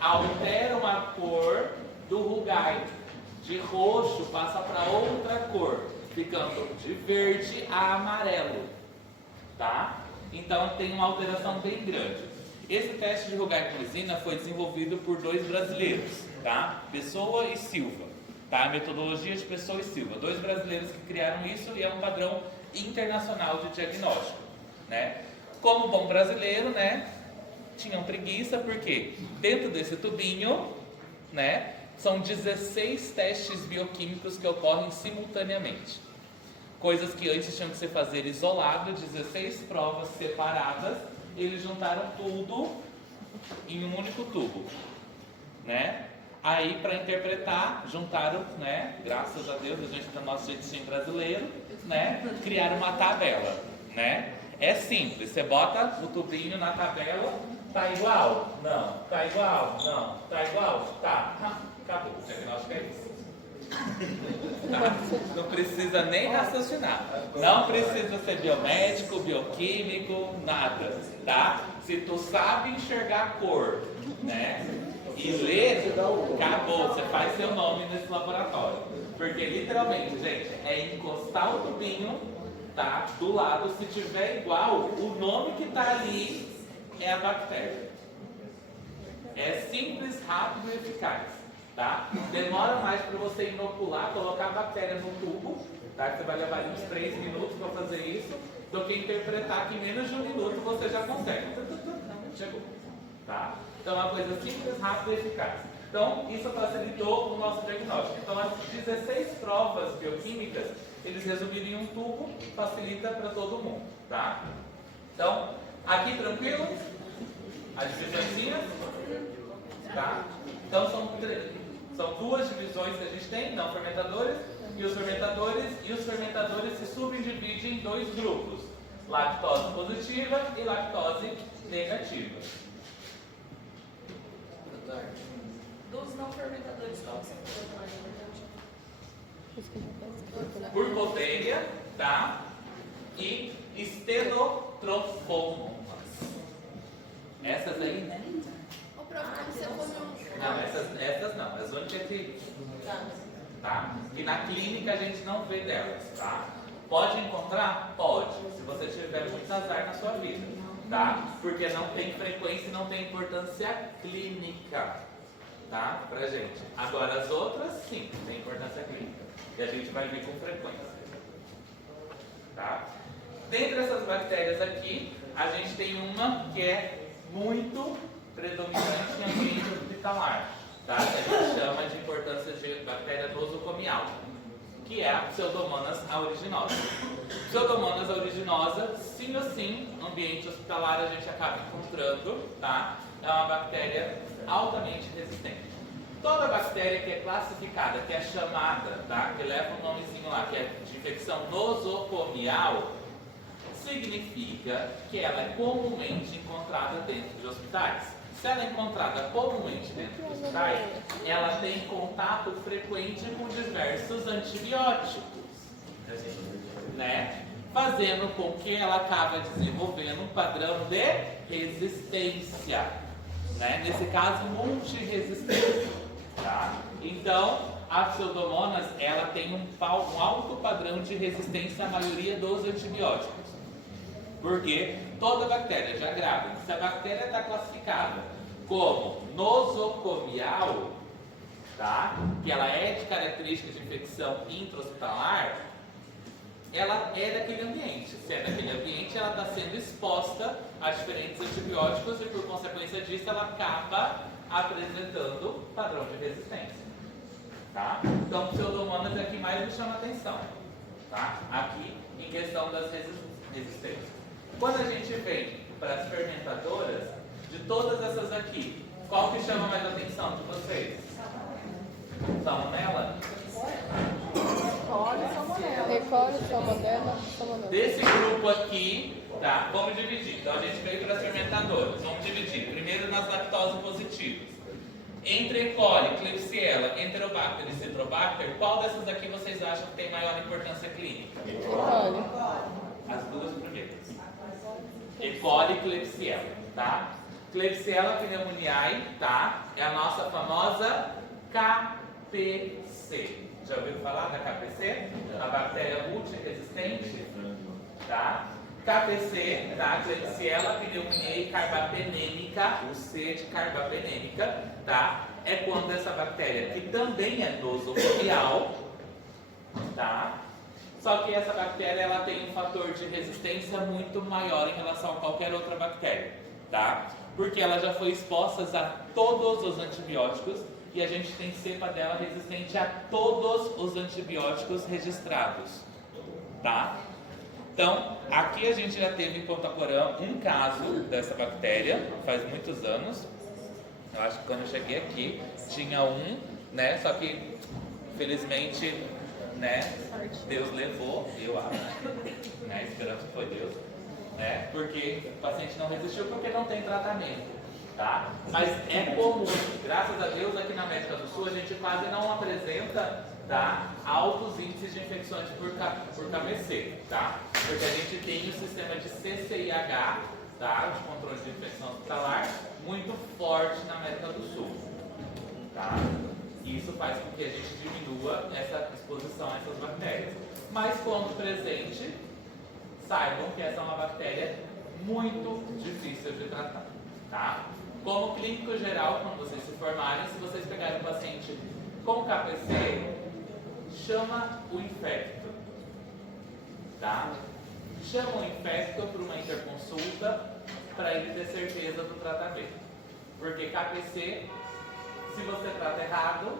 alteram a cor do rugai. De roxo passa para outra cor, ficando de verde a amarelo, tá? Então tem uma alteração bem grande. Esse teste de rugai com lisina foi desenvolvido por 2 brasileiros, tá? Pessoa e Silva, tá? A metodologia de Pessoa e Silva, 2 brasileiros que criaram isso e é um padrão internacional de diagnóstico, né? Como bom brasileiro, né? Tinham preguiça porque dentro desse tubinho, né? São 16 testes bioquímicos que ocorrem simultaneamente. Coisas que antes tinham que ser fazer isolado, 16 provas separadas, eles juntaram tudo em um único tubo, né? Aí, para interpretar, juntaram, né? Graças a Deus, a gente tem o nosso jeitinho brasileiro, né? Criaram uma tabela, né? É simples, você bota o tubinho na tabela, tá igual? Não. Tá igual? Não. Tá igual? Tá. Acabou, o diagnóstico é isso. Tá? Não precisa nem raciocinar. Não precisa ser biomédico, bioquímico, nada, tá? Se tu sabe enxergar a cor, né? E ler, acabou, você faz seu nome nesse laboratório. Porque literalmente, gente, é encostar o tubinho, tá? Do lado, se tiver igual, o nome que tá ali é a bactéria. É simples, rápido e eficaz, tá? Demora mais para você inocular, colocar a bactéria no tubo, tá? Você vai levar uns 3 minutos para fazer isso, do que interpretar que em menos de 1 minuto você já consegue. Chegou, tá? Então é uma coisa simples, rápida e eficaz. Então isso facilitou o nosso diagnóstico. Então as 16 provas bioquímicas, eles resumiram em um tubo, facilita para todo mundo, tá? Então, aqui tranquilo? As divisõezinhas? Tá? Então são 2 divisões que a gente tem, não fermentadores e os fermentadores se subdividem em 2 grupos, lactose positiva e lactose negativa. Dos não fermentadores, qual que é o mais importante? Burkholderia, tá? E Stenotrophomonas. Essas aí, né? O próprio você come Não, essas não, as únicas que... Tá? E na clínica a gente não vê delas, tá? Pode encontrar? Pode, se você tiver muito azar na sua vida, tá? Porque não tem frequência e não tem importância clínica, tá? Pra gente. Agora as outras, sim, tem importância clínica. E a gente vai ver com frequência, tá? Dentre essas bactérias aqui, a gente tem uma que é muito predominante em ambiente hospitalar, tá? Que a gente chama de importância de bactéria nosocomial, que é a Pseudomonas aeruginosa. Pseudomonas aeruginosa, sim ou sim, no ambiente hospitalar a gente acaba encontrando, tá? É uma bactéria altamente resistente. Toda bactéria que é classificada, que é chamada, tá? Que leva um nomezinho lá, que é de infecção nosocomial, significa que ela é comumente encontrada dentro de hospitais. Se ela é encontrada comumente dentro de hospitais, ela tem contato frequente com diversos antibióticos, né? Fazendo com que ela acabe desenvolvendo um padrão de resistência, né? Nesse caso, multiresistência, tá? Então, a Pseudomonas, ela tem um alto padrão de resistência à maioria dos antibióticos. Porque toda bactéria, já grave, se a bactéria está classificada como nosocomial, tá? Que ela é de características de infecção intra-hospitalar, ela é daquele ambiente. Se é daquele ambiente, ela está sendo exposta a diferentes antibióticos e, por consequência disso, ela acaba apresentando padrão de resistência, tá? Então, Pseudomonas é a que mais me chama a atenção, tá? Aqui, em questão das resistências. Quando a gente vem para as fermentadoras, de todas essas aqui, qual que chama mais a atenção de vocês? Salmonella? Recolhe, salmonella. Desse grupo aqui, tá? Vamos dividir. Então a gente veio para as fermentadoras. Vamos dividir. Primeiro nas lactose positivas. Entre E. coli, Klebsiella, Enterobacter e Citrobacter, qual dessas aqui vocês acham que tem maior importância clínica? Recolhe. As duas primeiras. E. coli e Klebsiella, tá? Klebsiella pneumoniae, tá? É a nossa famosa KPC. Já ouviu falar da KPC? A bactéria multiresistente, tá? KPC, tá? Klebsiella pneumoniae carbapenêmica, o C de carbapenêmica, tá? É quando essa bactéria, que também é nosocomial, tá? Só que essa bactéria ela tem um fator de resistência muito maior em relação a qualquer outra bactéria, tá? Porque ela já foi exposta a todos os antibióticos e a gente tem cepa dela resistente a todos os antibióticos registrados, tá? Então, aqui a gente já teve em Ponta Porã um caso dessa bactéria, faz muitos anos. Eu acho que quando eu cheguei aqui tinha um, né? Só que, infelizmente, né? Deus levou, eu acho, né? Esperamos que foi Deus, né? Porque o paciente não resistiu porque não tem tratamento, tá? Mas é comum, graças a Deus, aqui na América do Sul a gente quase não apresenta, tá? Altos índices de infecções por KPC, tá? Porque a gente tem o sistema de CCIH, tá? De controle de infecção hospitalar, muito forte na América do Sul, tá? Isso faz com que a gente diminua essa exposição a essas bactérias. Mas quando presente, saibam que essa é uma bactéria muito difícil de tratar, tá? Como clínico geral, quando vocês se formarem, se vocês pegarem um paciente com KPC, chama o infecto, tá? Chama o infecto para uma interconsulta para ele ter certeza do tratamento. Porque KPC, se você trata errado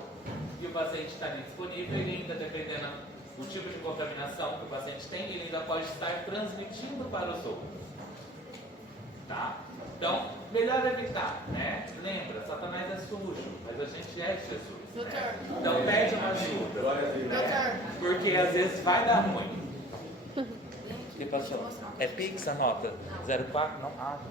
e o paciente está disponível, ele ainda, dependendo do tipo de contaminação que o paciente tem, ele ainda pode estar transmitindo para os outros, tá? Então, melhor evitar, né? Lembra, Satanás é sujo, mas a gente é Jesus, né? Então pede uma ajuda, né? Porque às vezes vai dar ruim. O que passou? É Pix a nota? 04? Não, ah, não.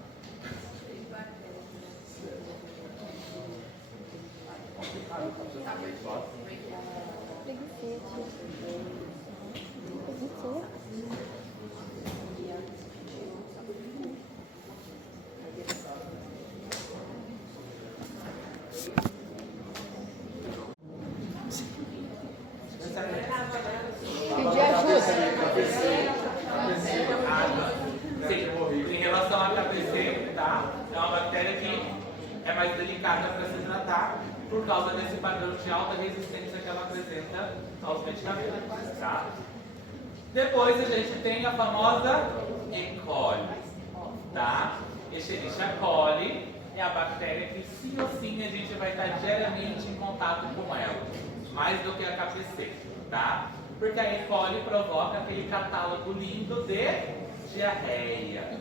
Pedir ajuda. Sim, em relação à KPC, tá? É uma bactéria que é mais delicada para se tratar por causa desse padrão de alta resistência que ela apresenta aos medicamentos, tá? Depois a gente tem a famosa E. coli, tá? Escherichia coli é a bactéria que sim ou sim a gente vai estar diariamente em contato com ela, mais do que a KPC, tá? Porque a E. coli provoca aquele catálogo lindo de diarreia,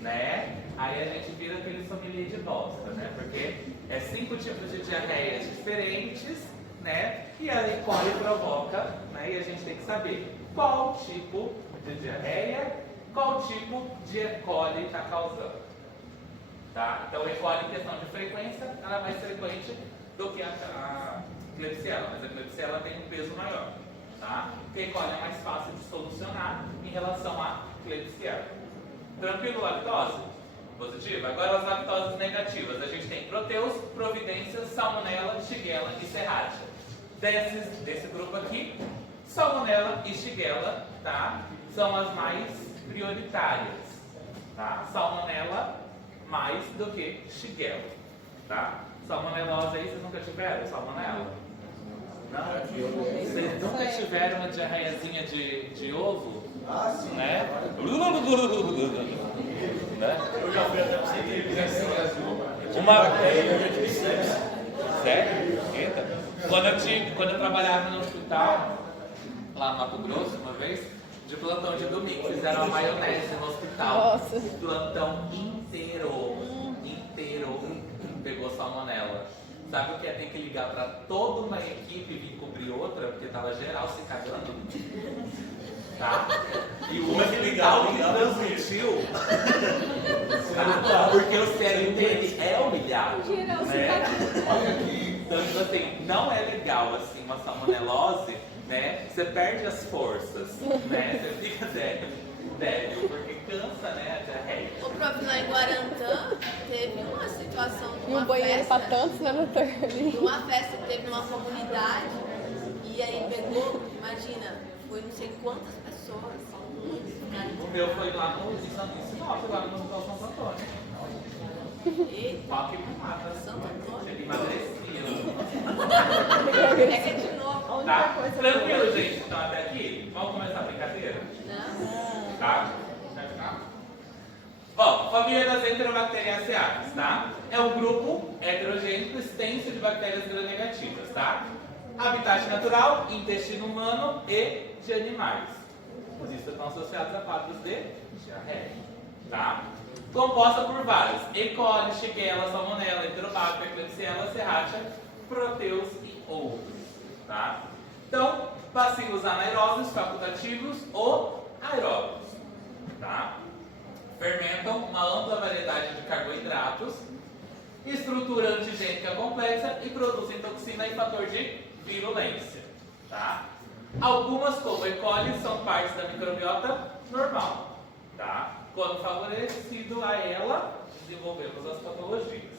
né? Aí a gente vira aquele sommelier de bosta, né? Porque é 5 tipos de diarreias diferentes, né? E a E. coli provoca, né? E a gente tem que saber qual tipo de diarreia, qual tipo de E. coli está causando, tá? Então, E. coli em questão de frequência, ela é mais frequente do que a Klebsiella, mas a Klebsiella tem um peso maior, tá? Porque a E. coli é mais fácil de solucionar em relação à Klebsiella. Tranquilo, lactose? Positiva. Agora as lactoses negativas. A gente tem Proteus, Providência, Salmonella, Shigella e Serratia. Desse grupo aqui, Salmonella e Shigella, tá? São as mais prioritárias, tá? Salmonella mais do que Shigella, tá? Salmonelose aí, vocês nunca tiveram salmonella? Não? Vocês nunca tiveram uma diarreiazinha de ovo? Ah, sim. Né? Né? Eu já fui até pra você. Uma... Sério? Eita. Quando eu trabalhava no hospital, lá no Mato Grosso, uma vez, de plantão de domingo, fizeram uma maionese no hospital. Nossa. O plantão inteiro pegou salmonela. Sabe o que é ter que ligar para toda uma equipe e vir cobrir outra, porque tava geral se cagando? Tá? E o hospital que transmitiu, tá? Porque o sério dele é humilhado, né? Olha aqui. Então, assim, não é legal, assim, uma salmonelose, né? Você perde as forças, né? Você fica débil, porque cansa, né, a diarreia. O próprio lá em Guarantã teve uma situação de E um uma banheiro festa, pra tantos, né, doutor? de uma festa que teve numa comunidade e aí pegou, imagina, foi não sei quantas pessoas. O meu foi lá no Sinop, agora no Hospital Santo Antônio. Eita, Só que me mata. Santo Antônio. Ele emagrecia. Pega de novo. Tá? Tranquilo, gente? Então até aqui. Vamos começar a brincadeira? Não. Tá? Bom, família das Enterobacteriaceae, tá? É um grupo heterogênico extenso de bactérias gram-negativas, tá? Habitat natural, intestino humano e de animais. Por isso estão associados a quadros de diarreia, tá? Composta por vários: E. coli, Shigella, Salmonella, Enterobacter, Klebsiella, Serratia, Proteus e outros, tá? Então, bacilos anaeróbios, facultativos ou aeróbios, tá? Fermentam uma ampla variedade de carboidratos, estrutura antigênica complexa e produzem toxina e fator de virulência, tá? Algumas, como E. coli, são partes da microbiota normal, tá? Quando favorecido a ela, desenvolvemos as patologias.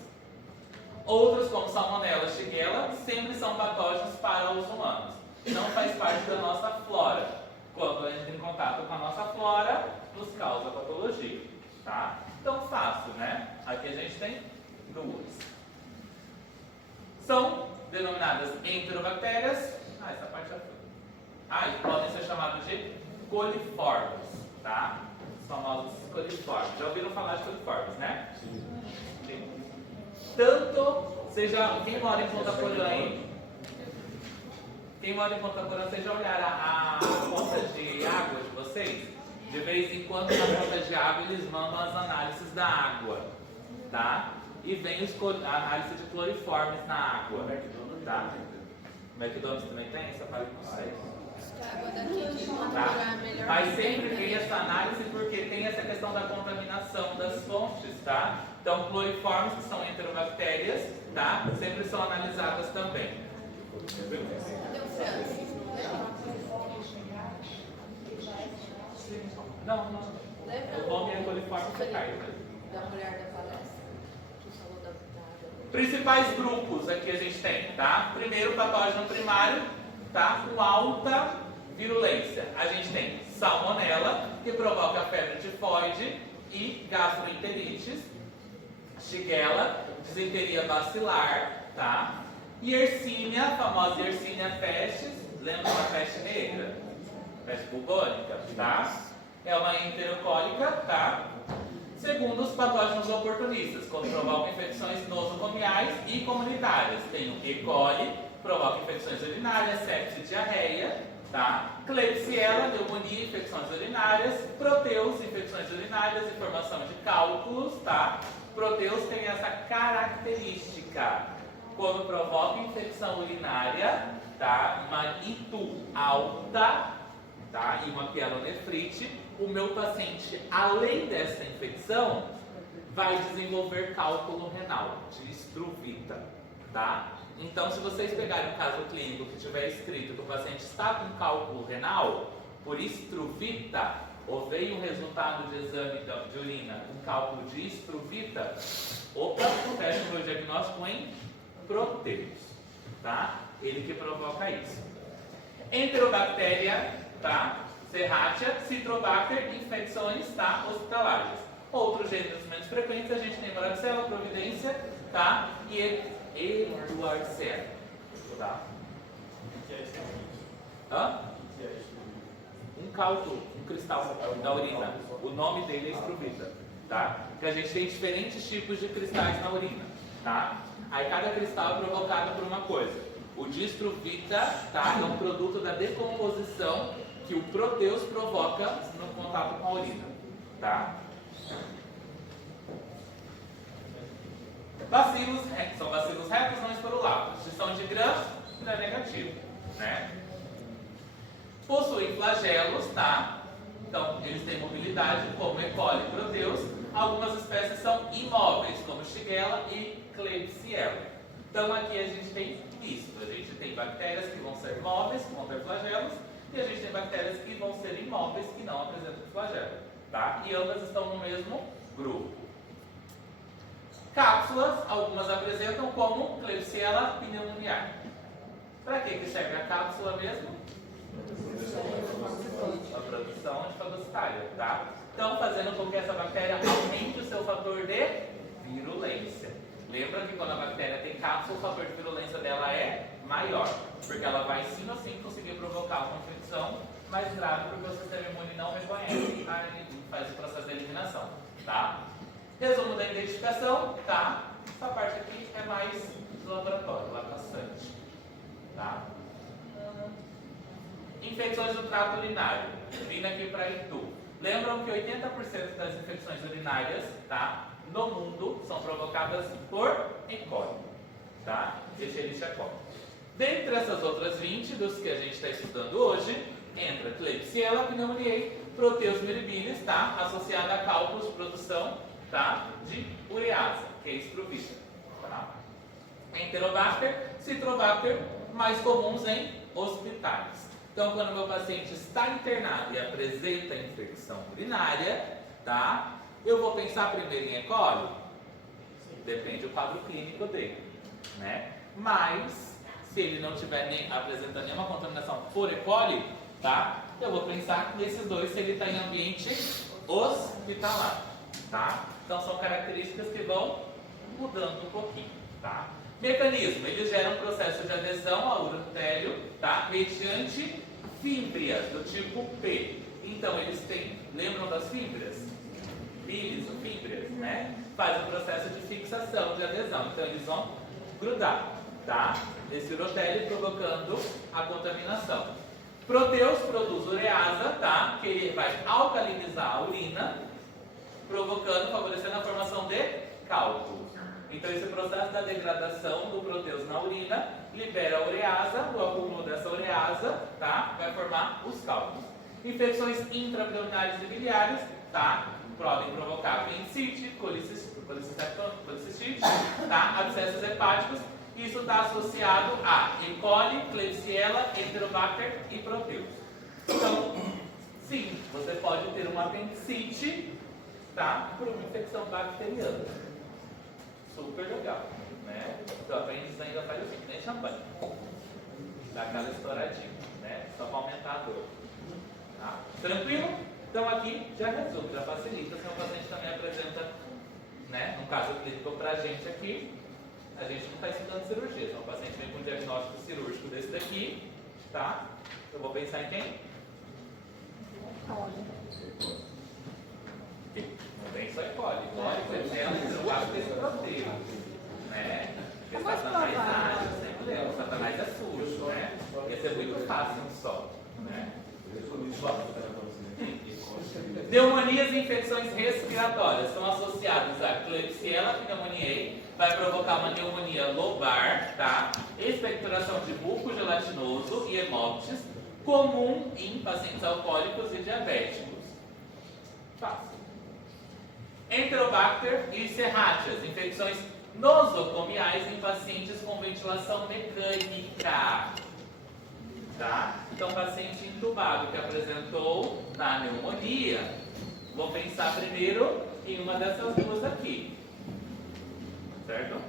Outros, como Salmonella, Shigella, sempre são patógenos para os humanos. Não faz parte da nossa flora. Quando entra em contato com a nossa flora, nos causa patologia, tá? Então, fácil, né? Aqui a gente tem duas. São denominadas enterobactérias. Essa parte já foi. E podem ser chamados de coliformes, tá? Os famosos coliformes. Já ouviram falar de coliformes, né? Sim. Tanto, quem mora em Ponta Porã aí? Quem mora em Ponta Porã, vocês já olharam a conta de água de vocês? De vez em quando na conta de água eles mandam as análises da água, tá? E vem a análise de cloriformes na água, tá? O McDonald's também tem essa parte com vocês? A água daqui de Ponta Tá? Porã é melhor. Mas sempre tem essa análise porque tem essa questão da contaminação das fontes, tá? Então, cloriformes, que são enterobactérias, tá? Sempre são analisadas também. Cadê o Francis? Não. Lembra O nome é coliforme fecal. da mulher da palestra? Que falou da água. Principais grupos aqui a gente tem, tá? Primeiro, patógeno primário, tá? Com alta virulência. A gente tem Salmonella, que provoca febre tifoide e gastroenterites. Shigella, disenteria bacilar, tá? Yersinia, a famosa Yersinia pestis, lembra da peste negra? Peste bubônica, tá? É uma enterocólica, tá? Segundo os patógenos oportunistas, quando provocam infecções nosocomiais e comunitárias. Tem o E. coli, provoca infecções urinárias, sepse e diarreia, tá? Klebsiella, pneumonia, infecções urinárias. Proteus, infecções urinárias e formação de cálculos, tá? Proteus tem essa característica. Quando provoca infecção urinária, tá? Uma ITU alta, tá? E uma pielonefrite, o meu paciente, além dessa infecção, vai desenvolver cálculo renal, de estruvita, tá? Então, se vocês pegarem um caso clínico que tiver escrito que o paciente está com cálculo renal por estruvita, ou veio um resultado de exame de urina com cálculo de estruvita, fecha o meu diagnóstico em Proteus, tá? Ele que provoca isso. Enterobactéria, tá? Serratia, Citrobacter, infecções, tá? Hospitalares. Outros gêneros menos frequentes, a gente tem Varicela, Providência, tá? E Edwardsia, tá? Um cálculo, um cristal da urina. O nome dele é estruvita, tá? Porque a gente tem diferentes tipos de cristais na urina, tá? Aí cada cristal é provocado por uma coisa. O de estruvita, tá? É um produto da decomposição que o Proteus provoca no contato com a urina, tá? Bacilos, são bacilos retos, não esporulados. Extinção de gram-negativo, né? Possuem flagelos, tá? Então, eles têm mobilidade, como E. coli e Proteus. Algumas espécies são imóveis, como Shigella e Klebsiella. Então, aqui a gente tem isso. A gente tem bactérias que vão ser móveis, que vão ter flagelos, e a gente tem bactérias que vão ser imóveis, que não apresentam flagelo. tá? E ambas estão no mesmo grupo. Cápsulas, algumas apresentam como Klebsiella pneumoniae. Para que serve a cápsula mesmo? A produção antifagocitária, tá? Então, fazendo com que essa bactéria aumente o seu fator de virulência. Lembra que quando a bactéria tem cápsula, o fator de virulência dela é maior, porque ela vai sim ou sim conseguir provocar uma infecção mais grave, porque o sistema imune não reconhece, faz o processo de eliminação, tá? Resumo da identificação, tá? Essa parte aqui é mais do laboratório, lá bastante, tá? Infecções do trato urinário, vindo aqui para Itu. Lembram que 80% das infecções urinárias, tá, no mundo são provocadas por E. coli, tá? Escherichia coli. Dentre essas outras 20 dos que a gente está estudando hoje, entra Klebsiella pneumoniae, Proteus mirabilis, tá? Associada a cálculos de produção, tá? De urease, que é estruvita, tá? Enterobacter, Citrobacter, mais comuns em hospitais. Então, quando o meu paciente está internado e apresenta infecção urinária, tá? Eu vou pensar primeiro em E. coli? Depende do quadro clínico dele, né? Mas, se ele não estiver apresentando nenhuma contaminação por E. coli, tá? Eu vou pensar nesses dois se ele está em ambiente hospitalar, tá? Então, são características que vão mudando um pouquinho, tá? Mecanismo, eles geram um processo de adesão ao urotélio, tá? Mediante fímbrias do tipo P. Então, eles têm, lembram das fímbrias? Bilis ou fímbrias, né? Faz o processo de fixação, de adesão. Então, eles vão grudar, tá? Esse urotélio provocando a contaminação. Proteus produz ureasa, tá? Que ele vai alcalinizar a urina, provocando, favorecendo a formação de cálculos. Então, esse processo da degradação do proteus na urina libera a ureasa, o acúmulo dessa ureasa, tá? Vai formar os cálculos. Infecções intraabdominais e biliares, tá? Podem provocar apendicite, colicistite, tá? Abscessos hepáticos. Isso está associado a E. coli, Klebsiella, Enterobacter e Proteus. Então, sim, você pode ter uma apendicite, tá? Por uma infecção bacteriana. Super legal, né? Seu apêndice ainda faz assim, nem champanhe. Dá aquela estouradinha, né? Só para aumentar a dor. Tá? Tranquilo? Então aqui já resume, já facilita. Se o paciente também apresenta, né? No caso clínico pra gente aqui, a gente não está estudando cirurgia. Se o paciente vem com um diagnóstico cirúrgico desse daqui, tá? Eu vou pensar em quem? Não tem só E. coli. E. coli, Klebsiella, eu acho que esse proteio, né? Porque Satanás age, sempre lembro. Satanás é sujo, né? Ia ser muito fácil só, né? Pneumonias e infecções respiratórias são associadas a Klebsiella pneumoniae, vai provocar uma pneumonia lobar, tá? Expectoração de bulbo gelatinoso e hemóptis, comum em pacientes alcoólicos e diabéticos. Fácil. Enterobacter e serráceas, infecções nosocomiais em pacientes com ventilação mecânica. Tá? Então, paciente entubado que apresentou na pneumonia, vou pensar primeiro em uma dessas duas aqui. Certo?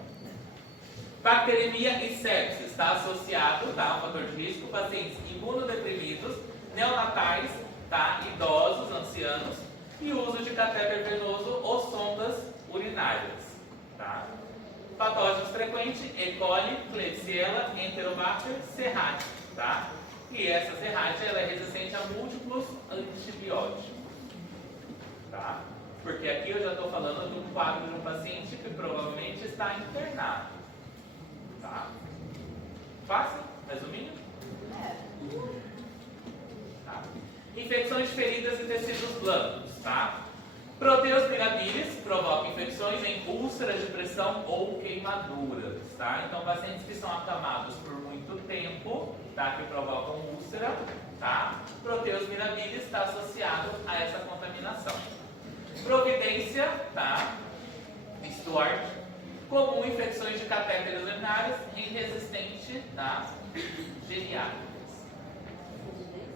Bacteremia e sepsis está associado, tá? Um fator de risco, pacientes imunodeprimidos, neonatais, tá? Idosos, ancianos, e uso de catéter venoso ou sondas urinárias. Tá? Patógenos frequentes, E. coli, Klebsiella, Enterobacter, serrátia. Tá? E essa serrátia ela é resistente a múltiplos antibióticos. Tá? Porque aqui eu já estou falando de um quadro de um paciente que provavelmente está internado. Tá? Fácil? Resumindo? Tá? Infecções de feridas e tecidos blandos. Tá? Proteus mirabilis provoca infecções em úlceras de pressão ou queimaduras. Tá? Então, pacientes que são acamados por muito tempo, tá? Que provocam úlcera, tá? Proteus mirabilis está associado a essa contaminação. Providência, tá? Stuart, comum infecções de catéteres urinários em resistente, tá? Geriátricas.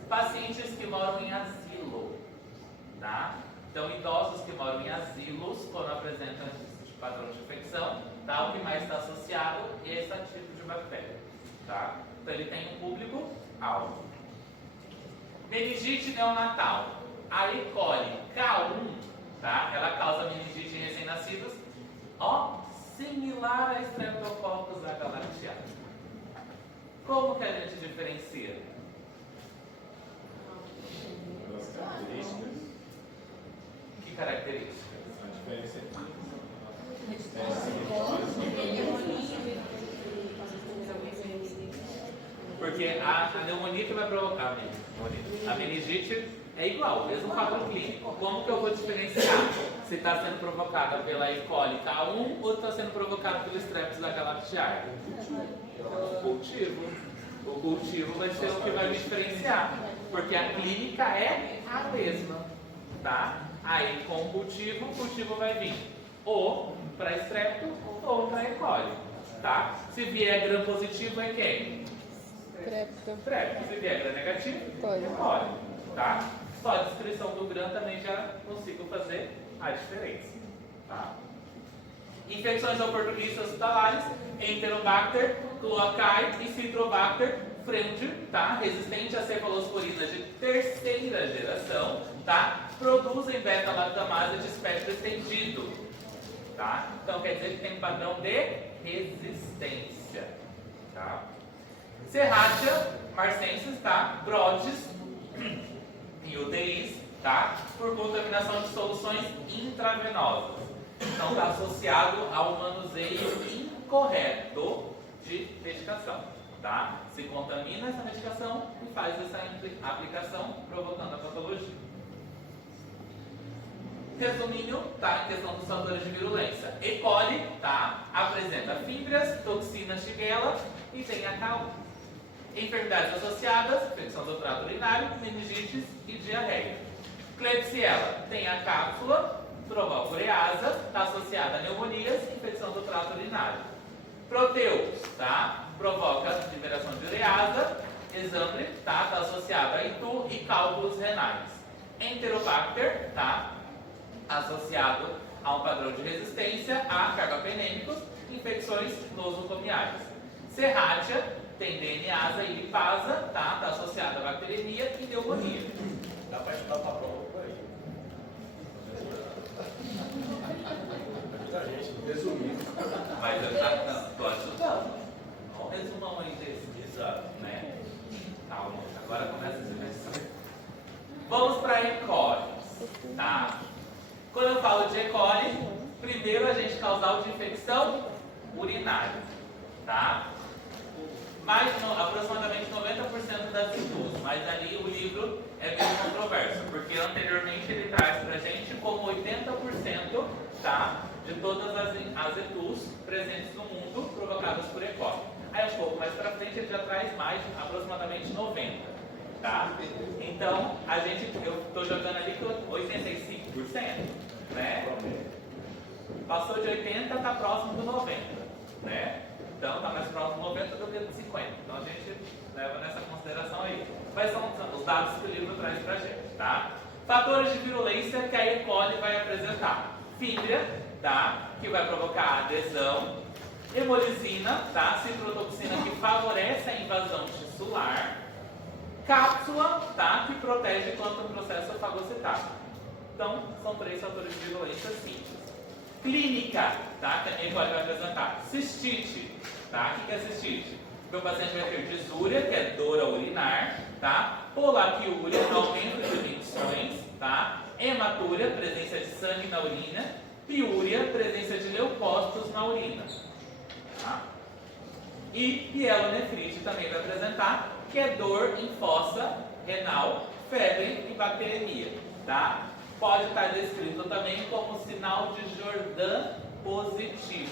Pacientes que moram em asilo, tá? Então, idosos que moram em asilos, quando apresentam esse padrão de infecção, tá? O que mais está associado é esse tipo de bactéria. Tá? Então, ele tem um público-alvo. Meningite neonatal. A E. coli K1, tá? Ela causa meningite em recém-nascidos, ó, similar a Streptococcus agalactiae. Como que a gente diferencia? As características. Que características? A diferença é Porque a pneumonia que vai provocar a meningite é igual, o mesmo quadro clínico. Como que eu vou diferenciar se está sendo provocada pela E. coli K1 ou está sendo provocada pelo Streptococcus agalactiae? O cultivo. O cultivo vai ser o que vai me diferenciar, porque a clínica é a mesma, tá? Aí com o cultivo vai vir ou para Strepto ou para E. coli, tá? Se vier gram positivo é quem? Strepto. Se vier gram negativo, Coli. E. coli, tá? Só a descrição do gram também já consigo fazer a diferença, tá? Infecções oportunistas hospitalares, Enterobacter, Cloacae e Citrobacter frundi, tá? Resistente a cefalosporina de terceira geração, tá? Produzem beta-lactamase de espectro estendido, tá? Então quer dizer que tem um padrão de resistência, tá? Serratia marcensis, tá? Brodes em UTIs, tá? Por contaminação de soluções intravenosas. Então está associado ao manuseio incorreto de medicação, tá? Se contamina essa medicação e faz essa aplicação provocando a patologia. Resuminho, tá? Em questão dos fatores de virulência. E. coli, tá? Apresenta fímbrias, toxina Shigella e tem a K1. Enfermidades associadas, infecção do trato urinário, meningites e diarreia. Klebsiella tem a cápsula, provoca urease, está associada a pneumonias, infecção do trato urinário. Proteus, tá? Provoca liberação de urease, exame, tá? Está associado a itu e cálculos renais. Enterobacter, tá? Associado a um padrão de resistência a carbapenêmicos, infecções nosocomiais. Serratia tem DNase e lipasa, tá? Está associado a bacteremia e pneumonia. Dá para estudar para a prova por aí. Muita gente, resumindo. Mas eu estou ajudando. Olha o resumão aí desse. Exato. Né? Calma, agora começa a se pensar. Vamos para E. coli, tá? Quando eu falo de E. coli, primeiro a gente causal de infecção urinária, tá? Aproximadamente 90% das indústrias, mas ali o livro é meio controverso, porque anteriormente ele traz pra gente como 80%, tá, de todas as ETUs presentes no mundo provocadas por E. coli. Aí um pouco mais pra frente ele já traz mais, aproximadamente 90%, tá? Então, eu estou jogando ali com 85%, né? Passou de 80%, está próximo do 90%, né? Então, está mais próximo do 90 do que do 50. Então, a gente leva nessa consideração aí. Quais são os dados que o livro traz para a gente, tá? Fatores de virulência que a E. coli vai apresentar. Fímbria, tá? Que vai provocar adesão. Hemolisina, tá? Citrotoxina que favorece a invasão tissular. Cápsula, tá? Que protege contra o processo fagocitário. Então, são 3 fatores de virulência simples. Clínica, tá? Que a E. coli vai apresentar. Cistite, tá? O que é cistite? O paciente vai ter disúria, que é dor ao urinar, tá? Polaquiúria, aumento de medições, tá? Hematúria, presença de sangue na urina. Piúria, presença de leucócitos na urina, tá? E pielonefrite também vai apresentar, que é dor em fossa renal, febre e bacteremia, tá? Pode estar descrito também como sinal de Jordan positivo,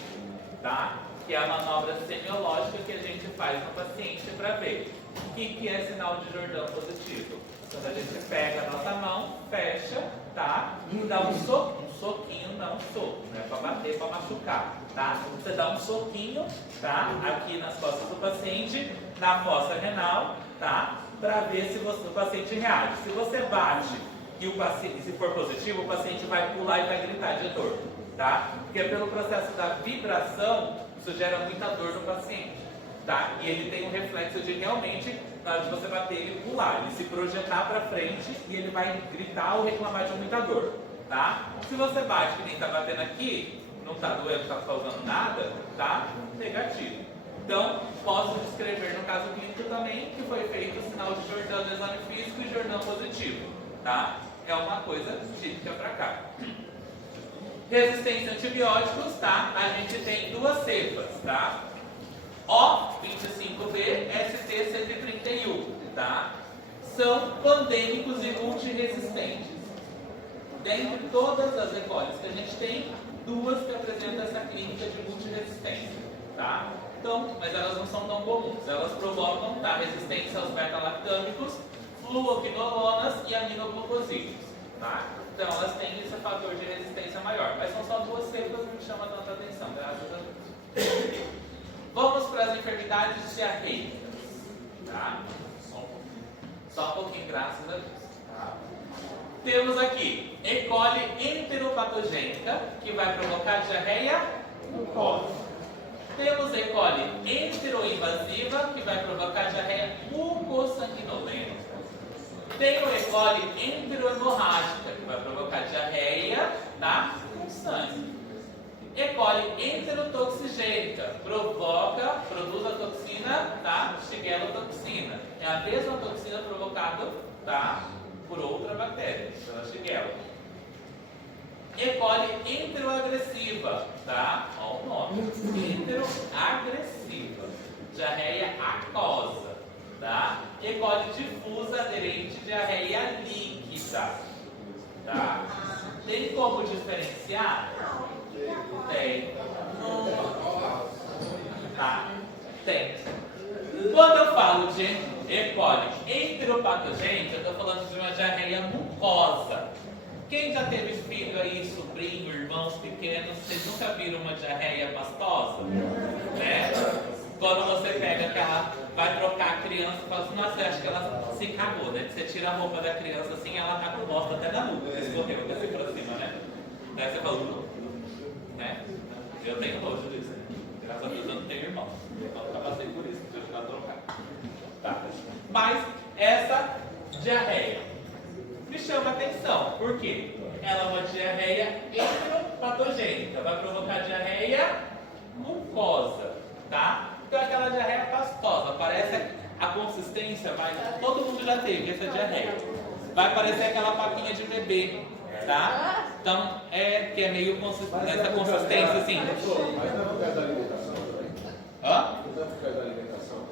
tá? Que é a manobra semiológica que a gente faz no paciente para ver. O que é sinal de Jordan positivo? Quando a gente pega a nossa mão, fecha, tá? E dá um soquinho, não um soco, não é para bater, para machucar, tá? Você dá um soquinho, tá? Aqui nas costas do paciente, na fossa renal, tá? Para ver se o paciente reage. Se você bate e o paciente, se for positivo, o paciente vai pular e vai gritar de dor, tá? Porque pelo processo da vibração, isso gera muita dor no paciente, tá? E ele tem um reflexo de realmente, na hora de você bater, ele pular, ele se projetar para frente e ele vai gritar ou reclamar de muita dor, tá? Se você bate que nem tá batendo aqui, não tá doendo, não tá causando nada, tá? Negativo. Então, posso descrever no caso clínico também que foi feito o sinal de Jordan no exame físico e Jordan positivo, tá? É uma coisa típica para cá. Resistência a antibióticos, tá? A gente tem duas cepas, tá? O25B, ST131, tá? São pandêmicos e multiresistentes. Dentre todas as E. colis que a gente tem, duas que apresentam essa clínica de multiresistência, tá? Então, mas elas não são tão comuns. Elas provocam, tá, resistência aos beta-lactâmicos, fluoquinolonas e aminoglucosídeos, tá? Então, elas têm esse fator de resistência maior. Mas são só duas cepas que me chamam tanta atenção, graças a Deus. Vamos para as enfermidades diarreicas, tá? Só um pouquinho, graças a Deus. Tá? Temos aqui E. coli enteropatogênica, que vai provocar diarreia mucosa. Temos E. coli enteroinvasiva, que vai provocar diarreia mucosanguinolenta. Tem o E. coli enterohemorrágica, que vai provocar diarreia, tá, com sangue. E. coli enterotoxigênica, produz a toxina, tá, Shigella-toxina. É a mesma toxina provocada, tá, por outra bactéria, pela Shigella. E. coli enteroagressiva, tá? Olha o nome. Enteroagressiva. Diarreia aquosa, tá? E. coli difusa aderente diarreia líquida, tá? Tem como diferenciar? Tem. Tá? Tem. Quando eu falo de E. coli enteropatogênica, eu estou falando de uma diarreia mucosa. Quem já teve filho aí, sobrinho, irmãos pequenos, vocês nunca viram uma diarreia pastosa? Né? Quando você pega aquela, vai trocar a criança e fala assim, nossa, eu acho que ela se cagou, né? Você tira a roupa da criança assim, ela tá com bosta até na nuca, escorreu até assim pra cima, né? Daí você fala, né? Eu tenho nojo disso. Graças a Deus eu não tenho irmão. Eu nunca passei por isso, deixa eu trocar. Tá. Mas essa diarreia me chama atenção, por quê? Ela é uma diarreia enteropatogênica, vai provocar diarreia mucosa, tá? Então aquela diarreia pastosa, parece a consistência, vai, todo mundo já teve essa diarreia, vai parecer aquela papinha de bebê, tá? Então que é meio nessa consistência assim. Mas não é por causa da alimentação também? Hã? Não é por causa da alimentação?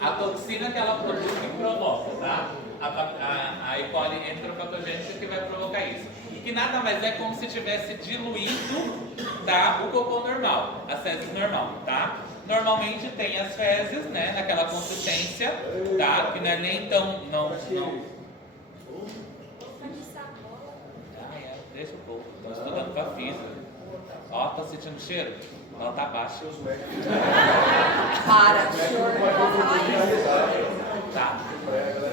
A toxina que ela produz que provoca, tá? A E. coli enteropatogênica que vai provocar isso. Que nada mais é como se tivesse diluído, tá, o cocô normal, as fezes normal, tá? Normalmente tem as fezes, né, naquela consistência, tá? Que não é nem tão, não. Deixa um pouco, estou estudando pra física. Ó, tá sentindo o cheiro? Ela tá baixa. Para, senhor. Tá.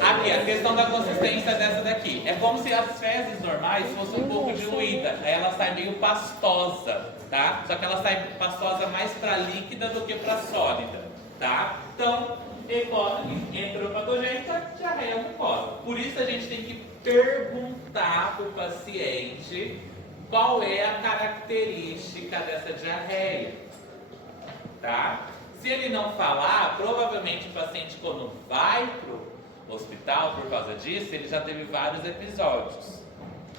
Aqui, a questão da consistência dessa daqui. É como se as fezes normais fossem um pouco diluídas. Aí ela sai meio pastosa, tá? Só que ela sai pastosa mais para líquida do que para sólida, tá? Então, E. coli enteropatogênica, diarreia mucosa. Por isso a gente tem que perguntar para o paciente qual é a característica dessa diarreia, tá? Se ele não falar, provavelmente o paciente, quando vai para o hospital por causa disso, ele já teve vários episódios.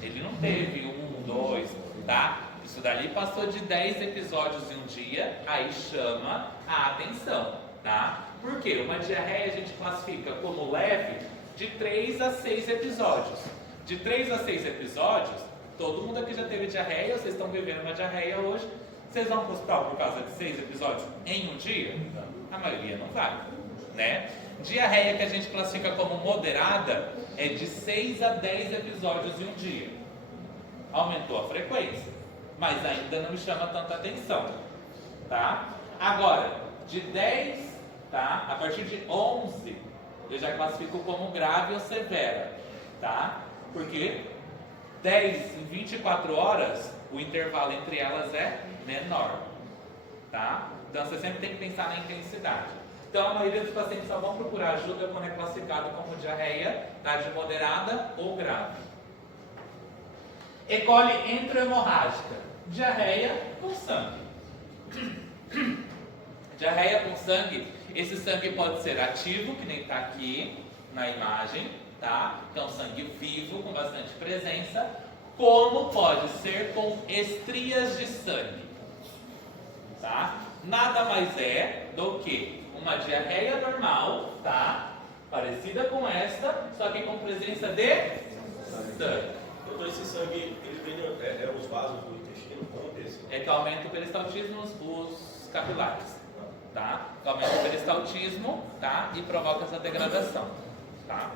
Ele não teve 1, 2, tá? Isso dali passou de 10 episódios em um dia, aí chama a atenção, tá? Por quê? Uma diarreia a gente classifica como leve de 3 a 6 episódios. De 3 a 6 episódios, todo mundo aqui já teve diarreia, vocês estão vivendo uma diarreia hoje. Vocês vão para o hospital por causa de 6 episódios em um dia? A maioria não vai, né? Diarreia que a gente classifica como moderada é de 6 a 10 episódios em um dia. Aumentou a frequência, mas ainda não me chama tanta atenção, tá? Agora, de 10, tá? A partir de 11, eu já classifico como grave ou severa, tá? Porque 10 em 24 horas, o intervalo entre elas é menor, tá? Então você sempre tem que pensar na intensidade. Então a maioria dos pacientes só vão procurar ajuda quando é classificado como diarreia, tá? De moderada ou grave. E. coli enterohemorrágica, diarreia com sangue. Diarreia com sangue, esse sangue pode ser ativo, que nem está aqui na imagem, tá? Então sangue vivo, com bastante presença, como pode ser com estrias de sangue, tá? Nada mais é do que uma diarreia normal, tá? Parecida com esta, só que com presença de sangue. Doutor, esse sangue, ele vem os vasos do intestino, como desse? É que aumenta o peristaltismo, os capilares, tá? Que aumenta o peristaltismo, tá? E provoca essa degradação, tá?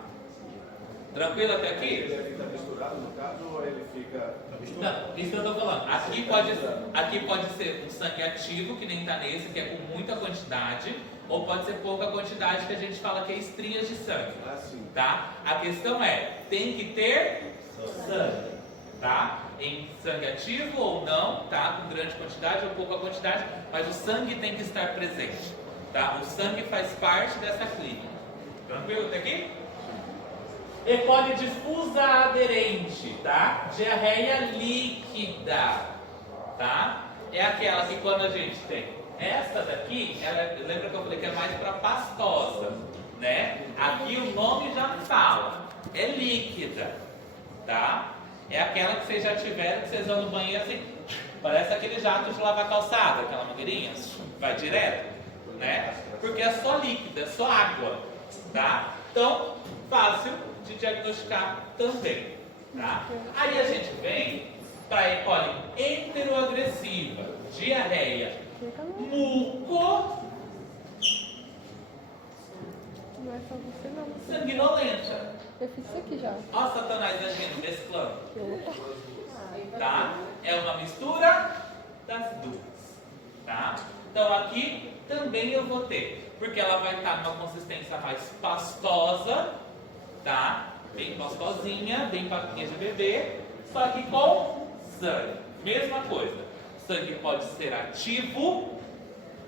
Tranquilo até aqui? Ele fica misturado no caso ou ele fica... Não, isso que eu tô falando. Aqui pode ser um sangue ativo, que nem está nesse, que é com muita quantidade, ou pode ser pouca quantidade, que a gente fala que é estrias de sangue, tá? A questão é, tem que ter sangue, tá? Em sangue ativo ou não, tá? Com grande quantidade ou pouca quantidade, mas o sangue tem que estar presente, tá? O sangue faz parte dessa clínica. Tranquilo até aqui? E. coli difusa aderente, tá? Diarreia líquida, tá? É aquela que quando a gente tem essa daqui, lembra que eu falei que é mais para pastosa, né? Aqui o nome já fala, é líquida, tá? É aquela que vocês já tiveram, que vocês vão no banheiro assim, parece aquele jato de lavar calçada, aquela mangueirinha, vai direto, né? Porque é só líquida, é só água, tá? Então, fácil de diagnosticar também, tá? Aí a gente vem para a E. coli enteroagressiva, diarreia, muco, Não é só você não. sanguinolenta. Eu fiz isso aqui já. Ó Satanás agindo, mesclando, tá? É uma mistura das duas, tá? Então aqui também eu vou ter, porque ela vai estar numa consistência mais pastosa, tá? Bem pastosinha, bem papinha de bebê, só que com sangue. Mesma coisa. Sangue pode ser ativo,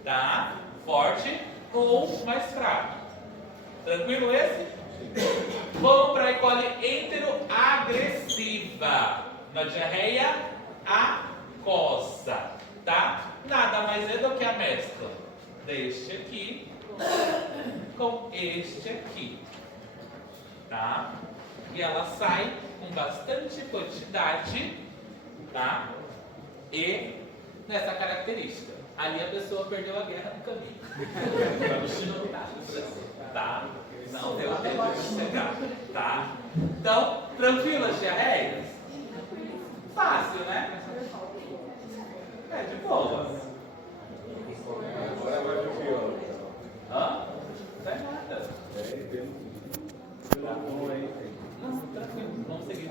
tá? Forte ou mais fraco. Tranquilo esse? Vamos para a E. coli enteroagressiva, na diarreia aquosa, tá? Nada mais é do que a mescla deste aqui com este aqui, tá? E ela sai com bastante quantidade, tá? E nessa característica, ali a pessoa perdeu a guerra no caminho. Tá? Não deu tempo de chegar, tá? Então, tranquilas diarreias? Fácil, né? É de boas. Agora vai ver o pior. Hã? Não é nada. Não, tranquilo, vamos seguir.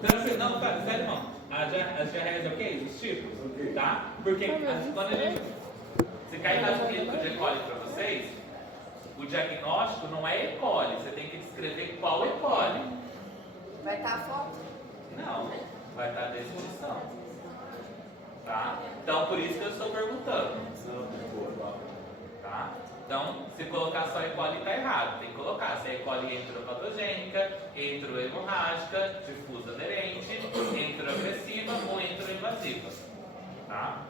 Tranquilo, não, tá, sério, irmão. As diarreias ok? Os tipos? Tá? Porque quando a gente. Se cair na clínica de E. coli para vocês, o diagnóstico não é E. coli, você tem que descrever qual E. coli. Vai estar a foto? Não, vai estar a descrição. Tá? Então por isso que eu estou perguntando. Tá? Então, se colocar só E. coli está errado. Tem que colocar se é E. coli enteropatogênica, enterohemorrágica, difusa aderente, enteroagressiva ou enteroinvasiva. Tá?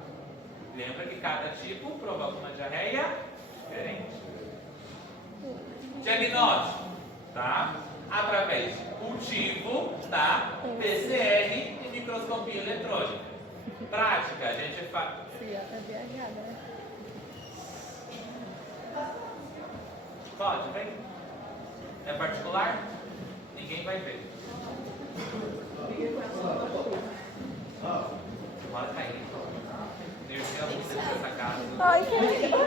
Lembra que cada tipo provoca uma diarreia diferente. Diagnóstico, tá? Através de cultivo, tá? PCR e microscopia eletrônica. Prática, a gente faz. É viajada, né? Pode, vem. É particular? Ninguém vai ver. Pode cair. Energia lúcida dessa casa. Ai, que legal.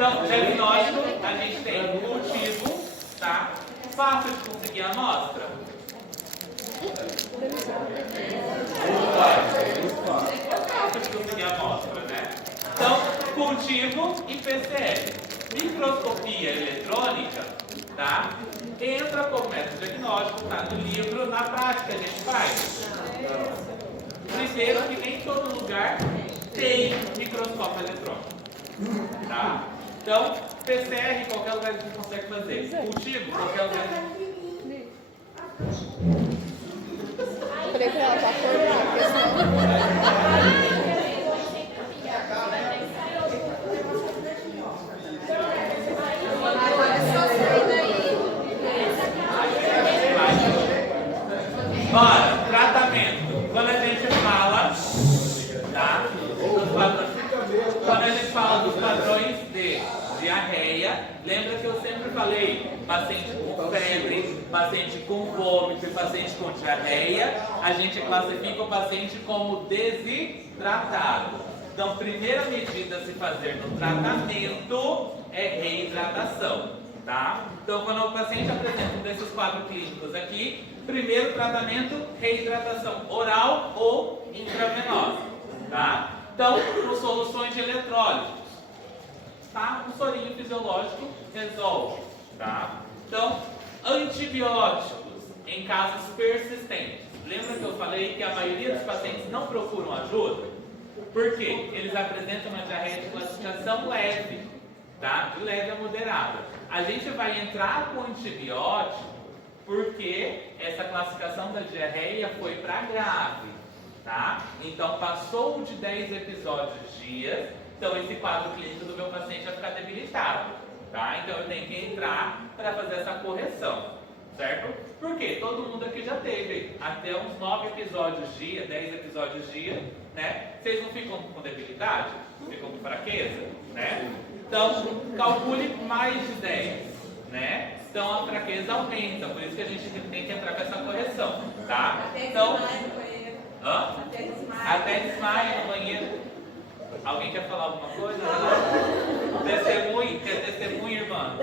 Então, diagnóstico, a gente tem cultivo, tá? Fácil de conseguir a amostra. Fácil de conseguir a amostra, né? Então, cultivo e PCR. Microscopia eletrônica, tá? Entra como método diagnóstico, tá no livro, na prática a gente faz. Primeiro que nem todo lugar tem microscópio eletrônico, tá? Então, PCR, qualquer lugar a gente consegue fazer. Cultivo, qualquer lugar. Falei pra ela pra acordar, porque senão... Bora, tratamento. Quando a gente fala, tá? Quando a gente fala dos padrões de diarreia, lembra que eu sempre falei, paciente com febre, paciente com vômito e paciente com diarreia, a gente classifica o paciente como desidratado. Então, primeira medida a se fazer no tratamento é reidratação, tá? Então, quando o paciente apresenta um desses quadros clínicos aqui, primeiro tratamento, reidratação oral ou intravenosa, tá? Então, por soluções de eletrólitos, tá? Um sorinho fisiológico resolve, tá? Então, antibióticos em casos persistentes. Lembra que eu falei que a maioria dos pacientes não procuram ajuda? Por quê? Eles apresentam uma diarreia de classificação leve, tá? De leve a moderada. A gente vai entrar com antibiótico porque essa classificação da diarreia foi para grave, tá? Então, passou de 10 episódios dias, então esse quadro clínico do meu paciente vai ficar debilitado, tá? Então, eu tenho que entrar para fazer essa correção, certo? Por quê? Todo mundo aqui já teve até uns 9 episódios dia, 10 episódios dia, né? Vocês não ficam com debilidade? Ficam com fraqueza, né? Então, calcule mais de 10, né? Então, a fraqueza aumenta, por isso que a gente tem que entrar com essa correção, tá? Então, até desmaia no banheiro. Alguém quer falar alguma coisa? Testemunho? Quer testemunho, irmã?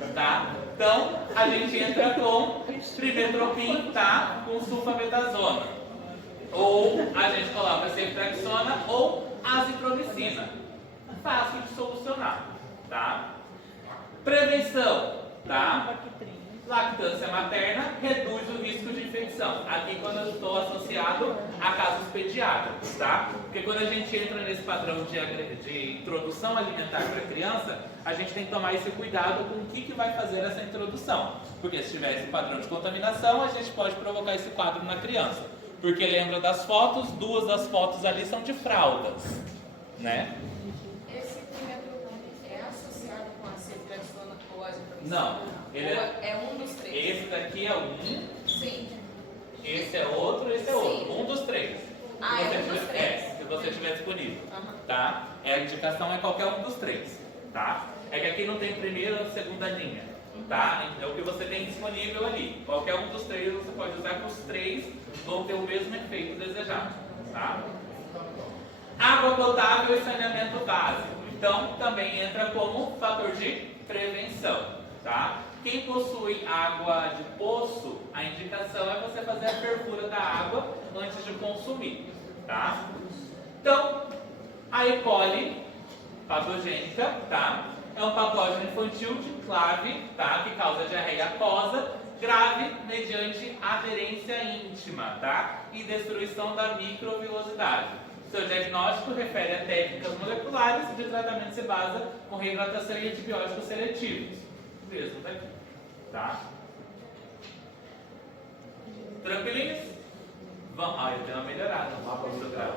Não? Tá? Então, a gente entra com trimestoprim, tá? Com sulfametazona. Ou a gente coloca ceftriaxona ou azitromicina. Fácil de solucionar, tá? Prevenção, tá? Lactância materna reduz o risco de infecção. Aqui quando eu estou associado a casos pediátricos, tá? Porque quando a gente entra nesse padrão de introdução alimentar para a criança, a gente tem que tomar esse cuidado com o que vai fazer essa introdução. Porque se tiver esse padrão de contaminação, a gente pode provocar esse quadro na criança. Porque lembra das fotos, 2 das fotos ali são de fraldas, né? Esse primeiro é associado com a ceftriaxona ou azitromicina? Não. Ele é um dos 3. Esse daqui é um, Sim. esse é outro, esse é outro. Sim. Um dos 3. Ah, é um dos 3. Se você tiver disponível, Uhum. tá? A indicação é qualquer um dos 3, tá? É que aqui não tem primeira ou segunda linha, tá? É o que você tem disponível ali. Qualquer um dos 3 você pode usar, que os 3 vão ter o mesmo efeito desejado, tá? Água potável e saneamento básico. Então, também entra como fator de prevenção, tá? Quem possui água de poço, a indicação é você fazer a perfura da água antes de consumir, tá? Então, a E. coli patogênica, tá? É um patógeno infantil de clave, tá? Que causa diarreia aquosa grave mediante aderência íntima, tá? E destruição da microvilosidade. Seu diagnóstico refere a técnicas moleculares de tratamento se basa com reidratação e antibióticos seletivos. Mesmo daqui, tá? Tranquilinhos? Vamos, eu dei uma melhorada no mapa do grau,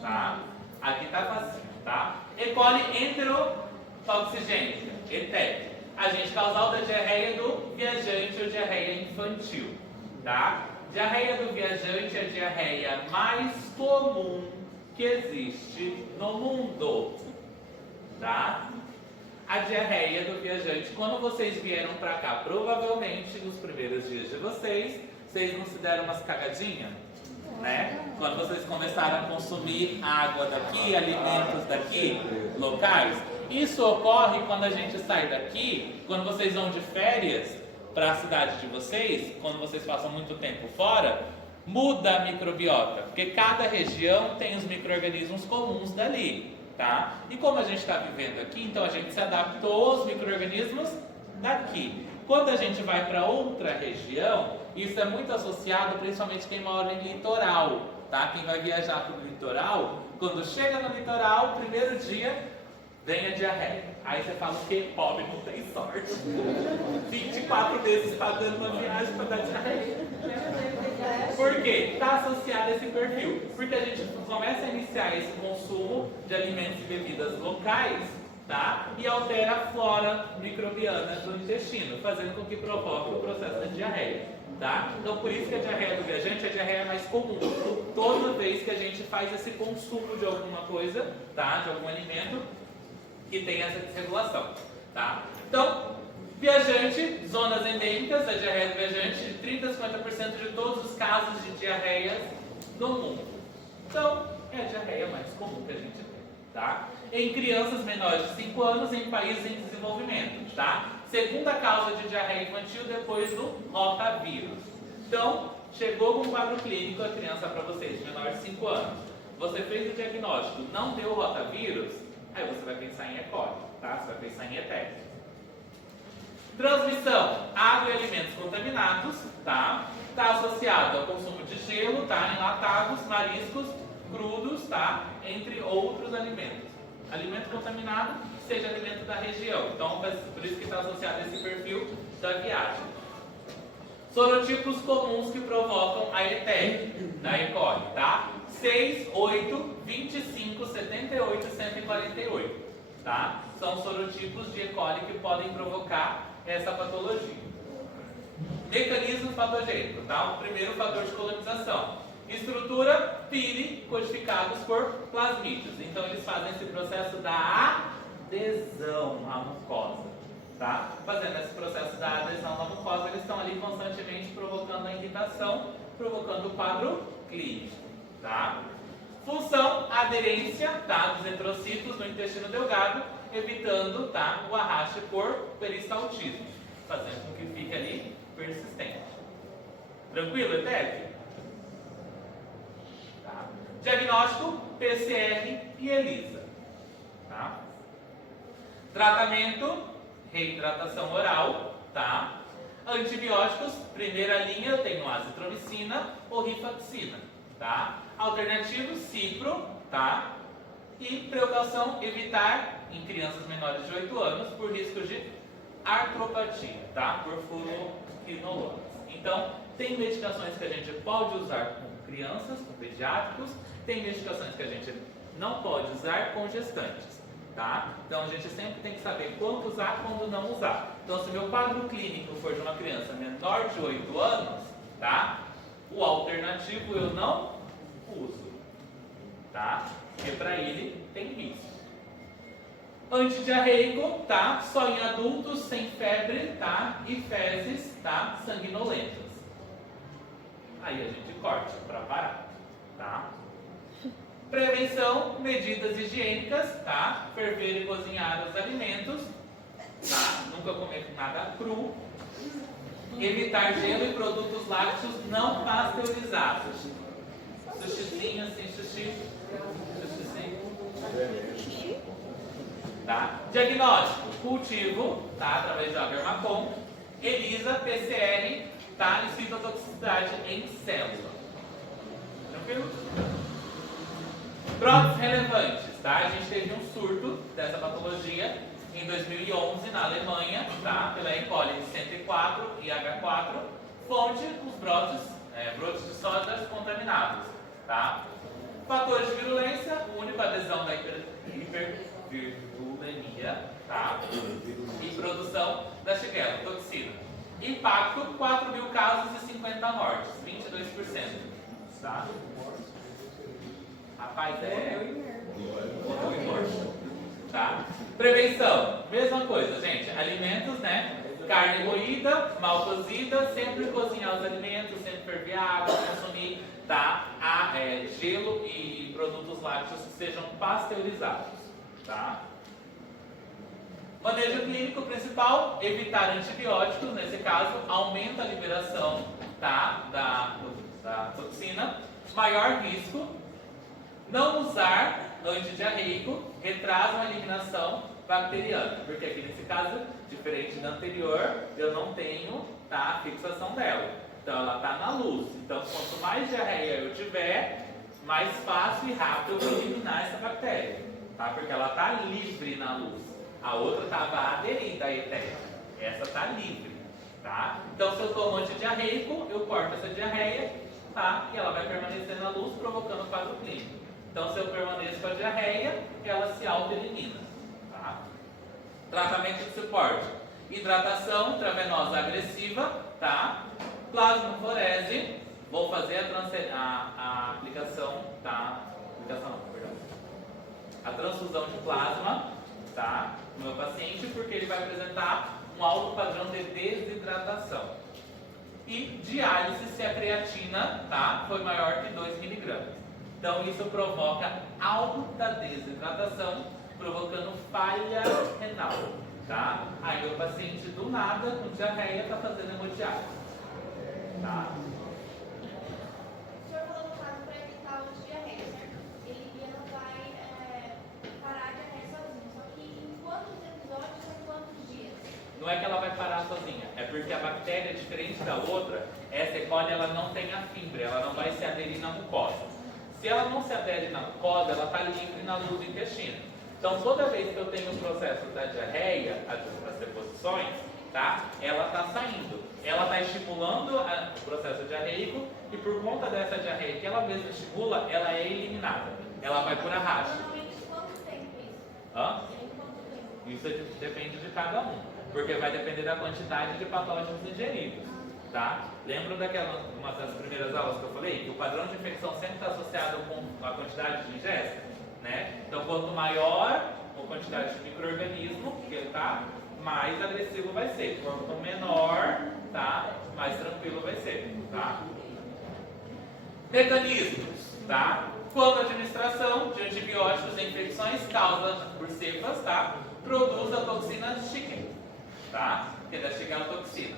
tá? Aqui tá fácil, tá? E. coli enterotoxigênica, ETEC. Agente causal da diarreia do viajante ou diarreia infantil, tá? Diarreia do viajante é a diarreia mais comum que existe no mundo, tá? A diarreia do viajante, quando vocês vieram pra cá, provavelmente nos primeiros dias de vocês não se deram umas cagadinhas? né? Quando vocês começaram a consumir água daqui, alimentos daqui, locais, isso ocorre quando a gente sai daqui, quando vocês vão de férias para a cidade de vocês, quando vocês passam muito tempo fora, muda a microbiota, porque cada região tem os micro-organismos comuns dali, tá? E como a gente está vivendo aqui, então a gente se adaptou aos micro-organismos daqui. Quando a gente vai para outra região, isso é muito associado, principalmente quem mora em litoral, tá? Quem vai viajar para o litoral, quando chega no litoral, primeiro dia, vem a diarreia. Aí você fala o quê? Pobre não tem sorte. 24 meses pagando uma viagem para dar diarreia. Por quê? Está associado a esse perfil. Porque a gente começa a iniciar esse consumo de alimentos e bebidas locais, tá? E altera a flora microbiana do intestino, fazendo com que provoque o processo da diarreia, tá? Então, por isso que a diarreia do viajante é a diarreia mais comum. Toda vez que a gente faz esse consumo de alguma coisa, tá? De algum alimento que tem essa desregulação, tá? Então, viajante, zonas endêmicas, a diarreia do viajante, de 30% a 50% de todos os casos de diarreia no mundo. Então, é a diarreia mais comum que a gente tem, tá? Em crianças menores de 5 anos, em países em desenvolvimento, tá? Segunda causa de diarreia infantil depois do rotavírus. Então, chegou com um quadro clínico a criança para vocês, de menor de 5 anos. Você fez o diagnóstico, não deu rotavírus, aí você vai pensar em E. coli, tá? Você vai pensar em ETEC. Transmissão, água e alimentos contaminados, tá? Está associado ao consumo de gelo, tá? Enlatados, mariscos, crudos, tá? Entre outros alimentos. Alimento contaminado, seja alimento da região. Então, por isso que está associado a esse perfil da viagem. Sorotipos comuns que provocam a ETEC, da E. coli, tá? 6, 8, 25, 78 e 148, tá? São sorotipos de E. coli que podem provocar essa patologia. Mecanismo patogênico, tá? O primeiro fator de colonização. Estrutura, pili, codificados por plasmídeos. Então eles fazem esse processo da adesão à mucosa, tá? Fazendo esse processo da adesão à mucosa, eles estão ali constantemente provocando a irritação, provocando o quadro clínico, tá? Função, aderência, tá? Dos eritrocitos no intestino delgado, evitando, tá? O arraste por peristaltismo, fazendo com que fique ali persistente. Tranquilo, ETEC? Tá. Diagnóstico, PCR e ELISA. Tá. Tratamento, reidratação oral, tá? Antibióticos, primeira linha eu tenho azitromicina ou rifaxina, tá? Alternativos, cipro, tá? E precaução, evitar em crianças menores de 8 anos por risco de artropatia, tá? Por fluoroquinolonas. Então, tem medicações que a gente pode usar com crianças, com pediátricos, tem medicações que a gente não pode usar com gestantes, tá? Então, a gente sempre tem que saber quando usar, quando não usar. Então, se o meu quadro clínico for de uma criança menor de 8 anos, tá? O alternativo eu não uso, tá? Porque para ele tem risco. Antidiarreico, tá? Só em adultos, sem febre, tá? E fezes, tá? Sanguinolentas. Aí a gente corta para parar, tá? Prevenção, medidas higiênicas, tá? Ferver e cozinhar os alimentos, tá? Nunca comer nada cru. Evitar gelo e produtos lácteos não pasteurizados. Sushizinho, sem sushi. Sushizinho. Tá? Diagnóstico, cultivo, tá? Através de Agermacon. ELISA, PCR, tá? E citotoxicidade em célula. Tranquilo? Próteses relevantes, tá? A gente teve um surto dessa patologia em 2011 na Alemanha, tá? Pela E. coli 104 e H4, fonte os brotes de sodas contaminados, tá? Fatores de virulência, o único adesão da hipervirulemia, tá? E produção da Shigella, toxina. Impacto, 4.000 casos e 50 mortes, 22%, tá? Rapaz, tá? Prevenção, mesma coisa, gente. Alimentos, né? Carne moída, mal cozida, sempre cozinhar os alimentos, sempre ferver água, consumir, tá? Gelo e produtos lácteos que sejam pasteurizados, tá? Manejo clínico principal, evitar antibióticos, nesse caso, aumenta a liberação, tá? da toxina. Maior risco, não usar antidiarreico, retrasa a eliminação bacteriana, porque aqui nesse caso, diferente da anterior, eu não tenho, tá, a fixação dela. Então ela está na luz. Então quanto mais diarreia eu tiver, mais fácil e rápido eu vou eliminar essa bactéria, tá? Porque ela está livre na luz. A outra estava aderida à etéria. Essa está livre, tá? Então se eu tomo antidiarreico, eu corto essa diarreia, tá? E ela vai permanecer na luz, provocando quadro clínico. Então se eu permaneço com a diarreia, ela se auto-elimina, tá? Tratamento de suporte. Hidratação intravenosa agressiva, tá? Plasmaforese, vou fazer a aplicação, tá? A transfusão de plasma, tá? No meu paciente, porque ele vai apresentar um alto padrão de desidratação. E diálise se a creatina, tá? Foi maior que 2 mg. Então isso provoca alta desidratação, provocando falha renal, tá? Aí o paciente do nada, com diarreia, está fazendo hemodiálise, tá? O senhor falou no caso para evitar o diarreia, certo? Ele não vai parar a diarreia sozinho, só que em quantos episódios ou em quantos dias? Não é que ela vai parar sozinha, é porque a bactéria, diferente da outra, essa E. coli ela não tem a fimbre, ela não vai se aderir na mucosa. Se ela não se adere na mucosa, ela está livre na luz do intestino. Então, toda vez que eu tenho o processo da diarreia, as deposições, tá? Ela está saindo. Ela está estimulando o processo diarreico e por conta dessa diarreia que ela mesma estimula, ela é eliminada. Ela vai por arrasto. Normalmente, quanto tempo isso? Hã? Em quanto tempo? Isso depende de cada um, porque vai depender da quantidade de patógenos ingeridos, tá? Lembra daquela, uma das primeiras aulas que eu falei? Que o padrão de infecção sempre está associado com a quantidade de ingesta, né? Então, quanto maior a quantidade de micro-organismo que ele tá, mais agressivo vai ser. Quanto menor, tá? Mais tranquilo vai ser, tá? Mecanismos, tá? Quando a administração de antibióticos em infecções causa por cepas, tá? Produz a toxina Shigella, tá? Que é da Shigella toxina.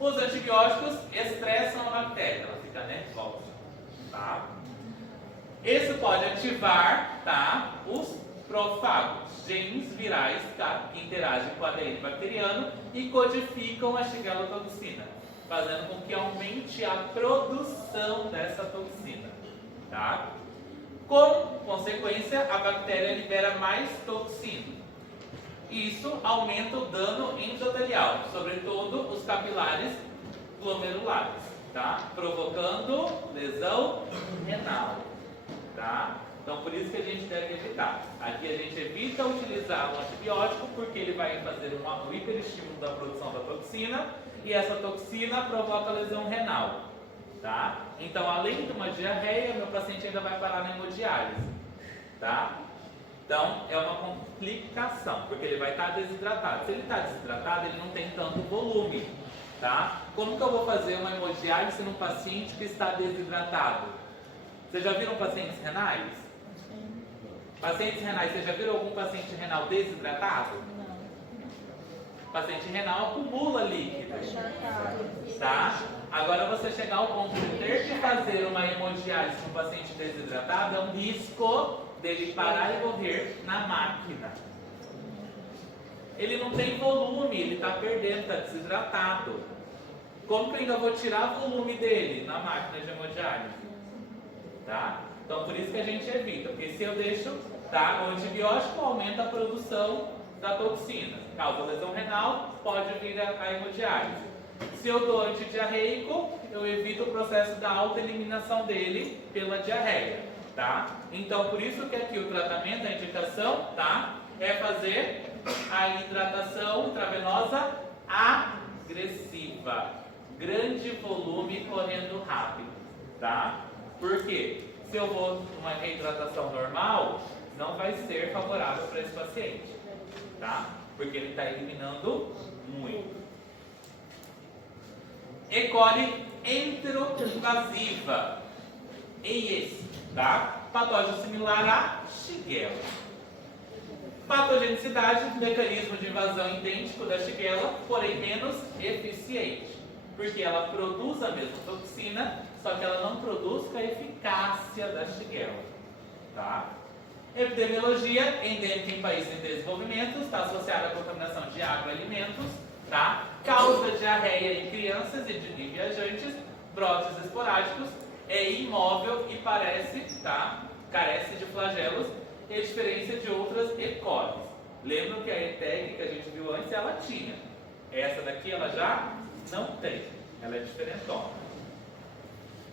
Os antibióticos estressam a bactéria, ela fica nervosa, tá? Isso pode ativar, tá? Os profagos, genes virais, tá? Que interagem com o ADN bacteriano e codificam a Shigella toxina, fazendo com que aumente a produção dessa toxina, tá? Como consequência, a bactéria libera mais toxina. Isso aumenta o dano endotelial, sobretudo os capilares glomerulares, tá? Provocando lesão renal, tá? Então, por isso que a gente deve evitar. Aqui a gente evita utilizar o antibiótico porque ele vai fazer um hiperestímulo da produção da toxina e essa toxina provoca lesão renal, tá? Então, além de uma diarreia, meu paciente ainda vai parar na hemodiálise, tá? Então, é uma complicação, porque ele vai estar desidratado. Se ele está desidratado, ele não tem tanto volume, tá? Como que eu vou fazer uma hemodiálise num paciente que está desidratado? Vocês já viram pacientes renais? Pacientes renais, vocês já viram algum paciente renal desidratado? Não. Paciente renal acumula líquido, tá? Agora, você chegar ao ponto de ter que fazer uma hemodiálise num paciente desidratado é um risco dele parar e morrer na máquina. Ele não tem volume, ele está perdendo, está desidratado. Como que eu ainda vou tirar volume dele na máquina de hemodiálise? Tá? Então por isso que a gente evita, porque se eu deixo, tá, o antibiótico aumenta a produção da toxina, causa lesão renal, pode vir a hemodiálise. Se eu dou antidiarreico, eu evito o processo da autoeliminação dele pela diarreia. Tá? Então, por isso que aqui o tratamento, a indicação, tá? É fazer a hidratação intravenosa agressiva. Grande volume correndo rápido, tá? Por quê? Se eu vou numa reidratação normal, não vai ser favorável para esse paciente, tá? porque ele está eliminando muito. E. coli enteroinvasiva. EIS, tá? Patógeno similar a Shigella. Patogenicidade, mecanismo de invasão idêntico da Shigella, porém menos eficiente, porque ela produz a mesma toxina, só que ela não produz com a eficácia da Shigella, tá? Epidemiologia, endêmica em países em desenvolvimento, está associada à contaminação de água e alimentos, tá? Causa diarreia em crianças e de viajantes, brotes esporádicos, é imóvel e carece de flagelos e diferença de outras E. coli. Lembram que a ETEC que a gente viu antes, ela tinha. Essa daqui ela já não tem. Ela é diferentona.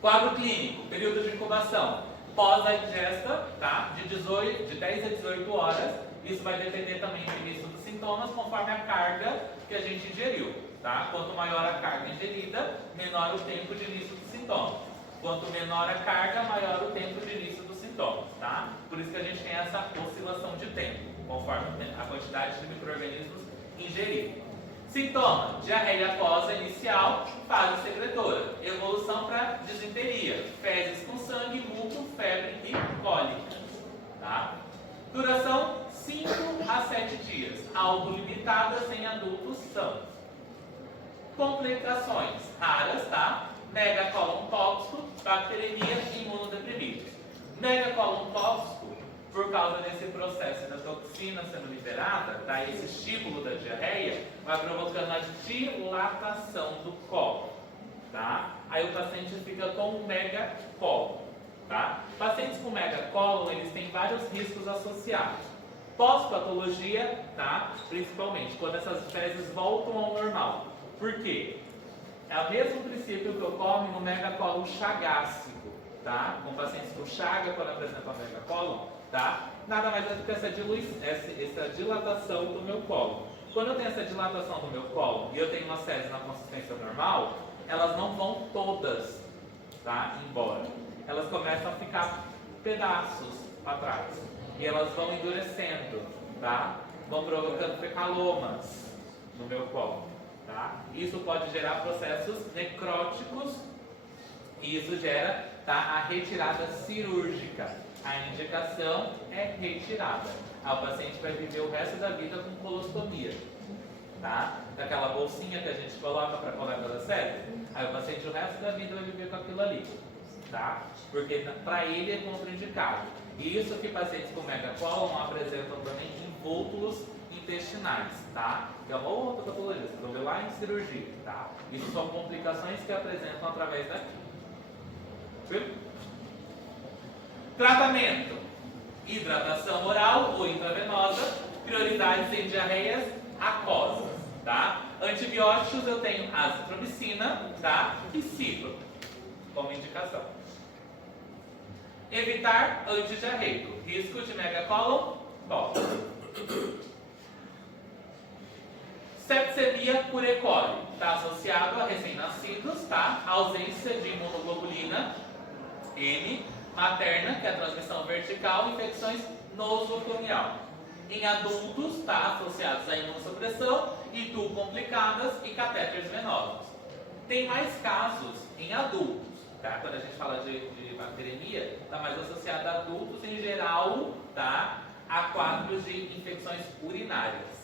Quadro clínico, período de incubação. Pós a ingesta, tá? De 10 a 18 horas. Isso vai depender também do início dos sintomas, conforme a carga que a gente ingeriu, tá? Quanto maior a carga ingerida, menor o tempo de início dos sintomas. Quanto menor a carga, maior o tempo de início dos sintomas, tá? Por isso que a gente tem essa oscilação de tempo, conforme a quantidade de micro-organismos ingeridos. Sintoma: diarreia aquosa inicial, fase secretora, evolução para disenteria, fezes com sangue, muco, febre e cólica, tá? Duração: 5 a 7 dias, autolimitadas em adultos sãos. Complicações raras, tá? Megacolon tóxico, bacteremia e imunodeprimidos. Megacolon tóxico, por causa desse processo da toxina sendo liberada, tá? Esse estímulo da diarreia vai provocando a dilatação do colo, tá? Aí o paciente fica com megacolon, tá? Pacientes com megacolon, eles têm vários riscos associados. Pós-patologia, tá? Principalmente quando essas fezes voltam ao normal. Por quê? É o mesmo princípio que ocorre no megacolon chagásico, tá? Com pacientes com chaga, quando apresentam megacolon, tá? Nada mais é do que essa dilatação do meu colo. Quando eu tenho essa dilatação do meu colo e eu tenho uma fezes na consistência normal, elas não vão todas, tá? Embora. Elas começam a ficar pedaços para trás. E elas vão endurecendo, tá? Vão provocando fecalomas no meu colo. Tá? Isso pode gerar processos necróticos e isso gera, tá, a retirada cirúrgica. A indicação é retirada. O paciente vai viver o resto da vida com colostomia, tá? Daquela bolsinha que a gente coloca para colar pela sede. Aí o paciente o resto da vida vai viver com aquilo ali, tá? Porque para ele é contraindicado. E isso que pacientes com megacolon apresentam também invólvulos intestinais, tá? Que é uma outra patologia, vocês vão ver lá em cirurgia, tá? Isso são complicações que apresentam através daqui. Viu? Tratamento: hidratação oral ou intravenosa, prioridades em diarreias aquosas, tá? Antibióticos eu tenho azitromicina, tá? E cipro, como indicação. Evitar antidiarreico, risco de megacolon tóxico. Sepsemia por E. coli, está associado a recém-nascidos, tá? A ausência de imunoglobulina M materna, que é a transmissão vertical, infecções nosocomial. Em adultos, está associados a imunossupressão, ITU complicadas e catéteres venosos. Tem mais casos em adultos, tá? Quando a gente fala de bacteremia, está mais associado a adultos em geral, tá? A quadros de infecções urinárias.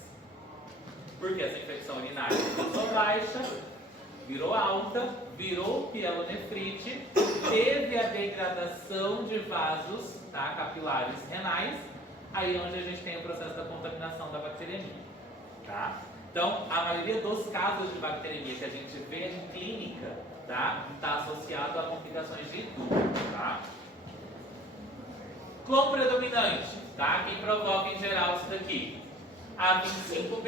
Porque essa infecção urinária começou baixa, virou alta, virou pielonefrite, teve a degradação de vasos, tá, capilares renais, aí é onde a gente tem o processo da contaminação da bacteremia, tá? Então, a maioria dos casos de bacteremia que a gente vê em clínica, tá, está associado a complicações de ITU, tá? Clon predominante, tá? Quem provoca em geral isso daqui? A25B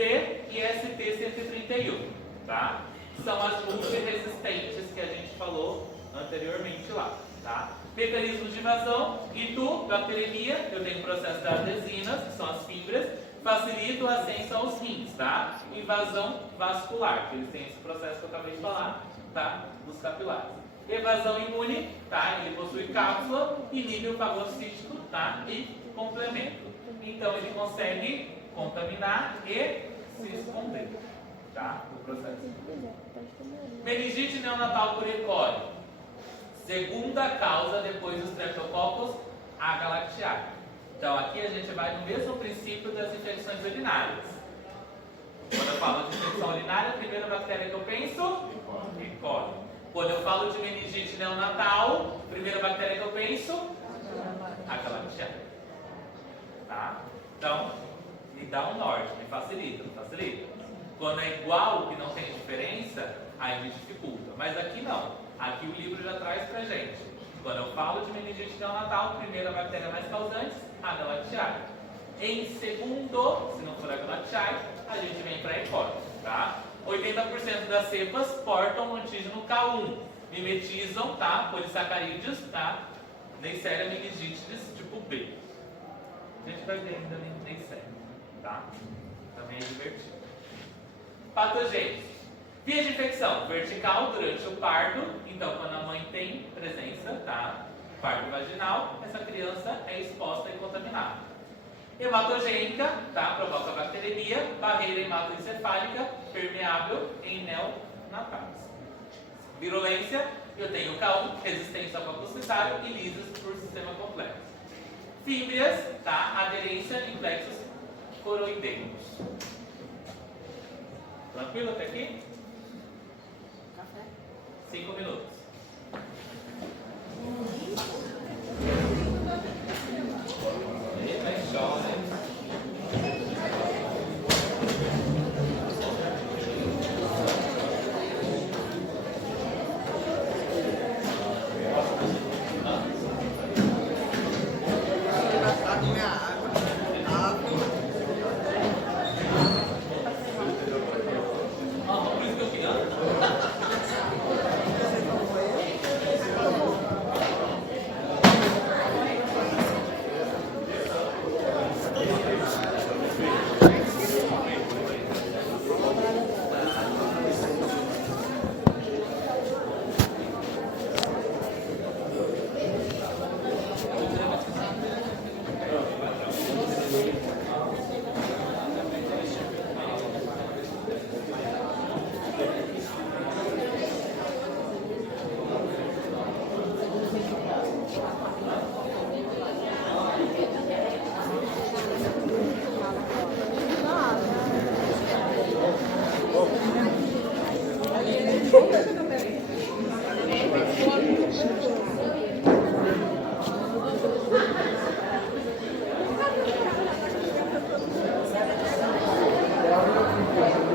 e ST131, tá? São as multiresistentes que a gente falou anteriormente lá, tá? Mecanismos de invasão: ITU, bacteremia, eu tenho o processo das adesinas, que são as fibras, facilita o ascenso aos rins, tá? Invasão vascular, que eles têm esse processo que eu acabei de falar, tá? Dos capilares. Evasão imune, tá? Ele possui cápsula, inibe o fagocítico, tá? E complemento. Então ele consegue contaminar e se esconder, tá? O processo. Meningite neonatal por E. coli. Segunda causa depois do Streptococcus agalactiae. Então aqui a gente vai no mesmo princípio das infecções urinárias. Quando eu falo de infecção urinária, a primeira bactéria que eu penso, E. coli. Quando eu falo de meningite neonatal, a primeira bactéria que eu penso, agalactiae. Tá? Então, me dá um norte, me facilita, não facilita? Quando é igual, que não tem diferença, aí me dificulta. Mas aqui não. Aqui o livro já traz pra gente. Quando eu falo de meningite neonatal, primeira bactéria mais causante, agalactiae. Em segundo, se não for agalactiae, a gente vem para E. coli, tá? 80% das cepas portam o antígeno K1, mimetizam, tá? Polissacarídeos, tá? Neisseria meningitidis tipo B. A gente vai ver ainda Neisseria, tá? Também é divertido. Patogênese. Via de infecção, vertical durante o parto. Então, quando a mãe tem presença, tá? Parto vaginal, essa criança é exposta e contaminada. Hematogênica, tá? Provoca bacteremia, barreira hematoencefálica, permeável em neonatais. Virulência, eu tenho K1, resistência ao fagocitário e lisos por sistema complexo. Fímbrias, tá? Aderência em plexos coroideiros. Tranquilo até aqui? Café? 5 minutos. Vai show, né? Por isso que eu queria.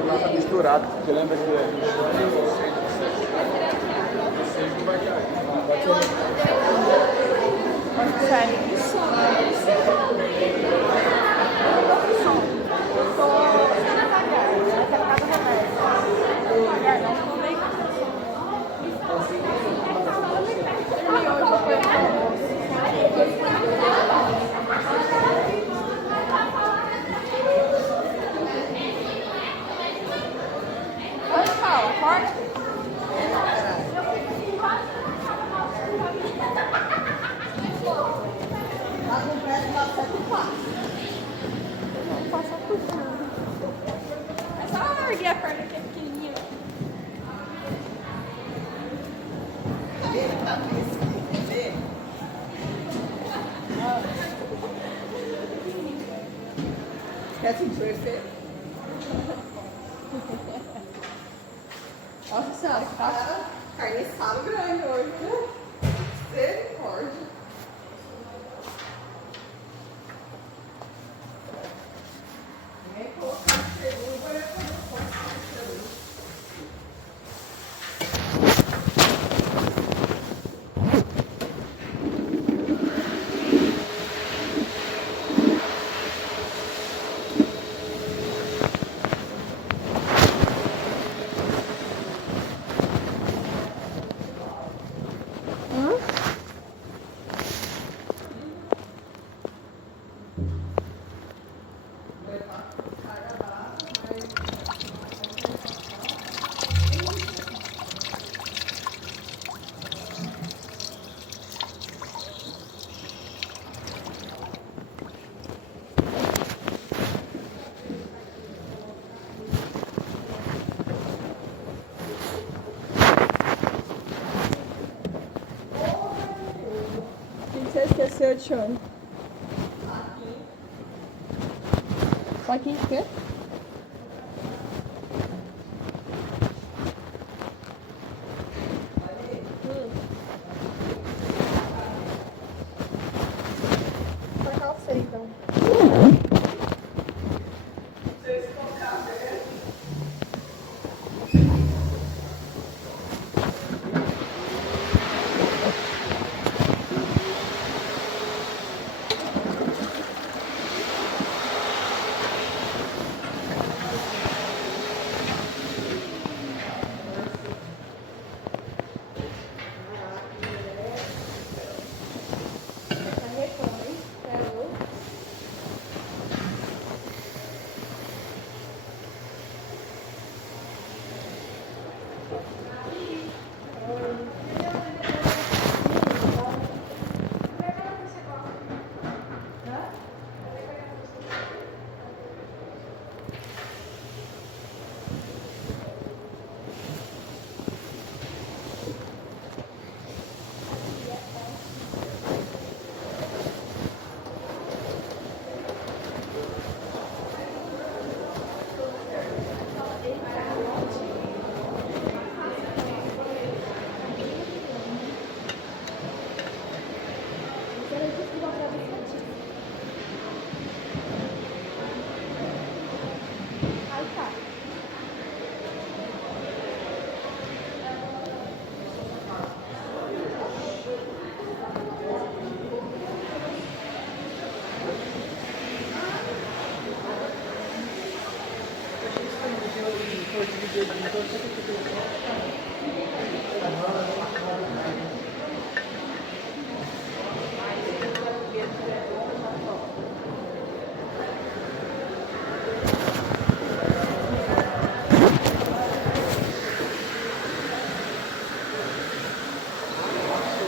Lá tá misturado. Você lembra que É só erguer a perna que é pequenininha. Quer sentir o efeito? Nossa senhora, tá carniçado grande hoje, né? Misericórdia. Nem colocar o segundo, vai fazer o segundo. Você esqueceu de onde? Aqui o quê? Pra cá eu sei, então.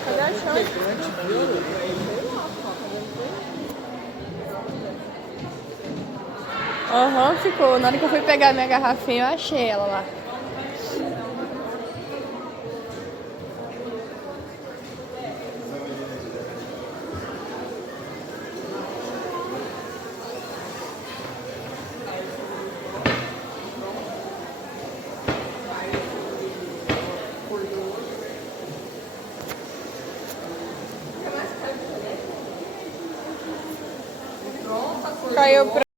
Cadê a chave? Aham, ficou. Na hora que eu fui pegar minha garrafinha, eu achei ela lá. Caiu pra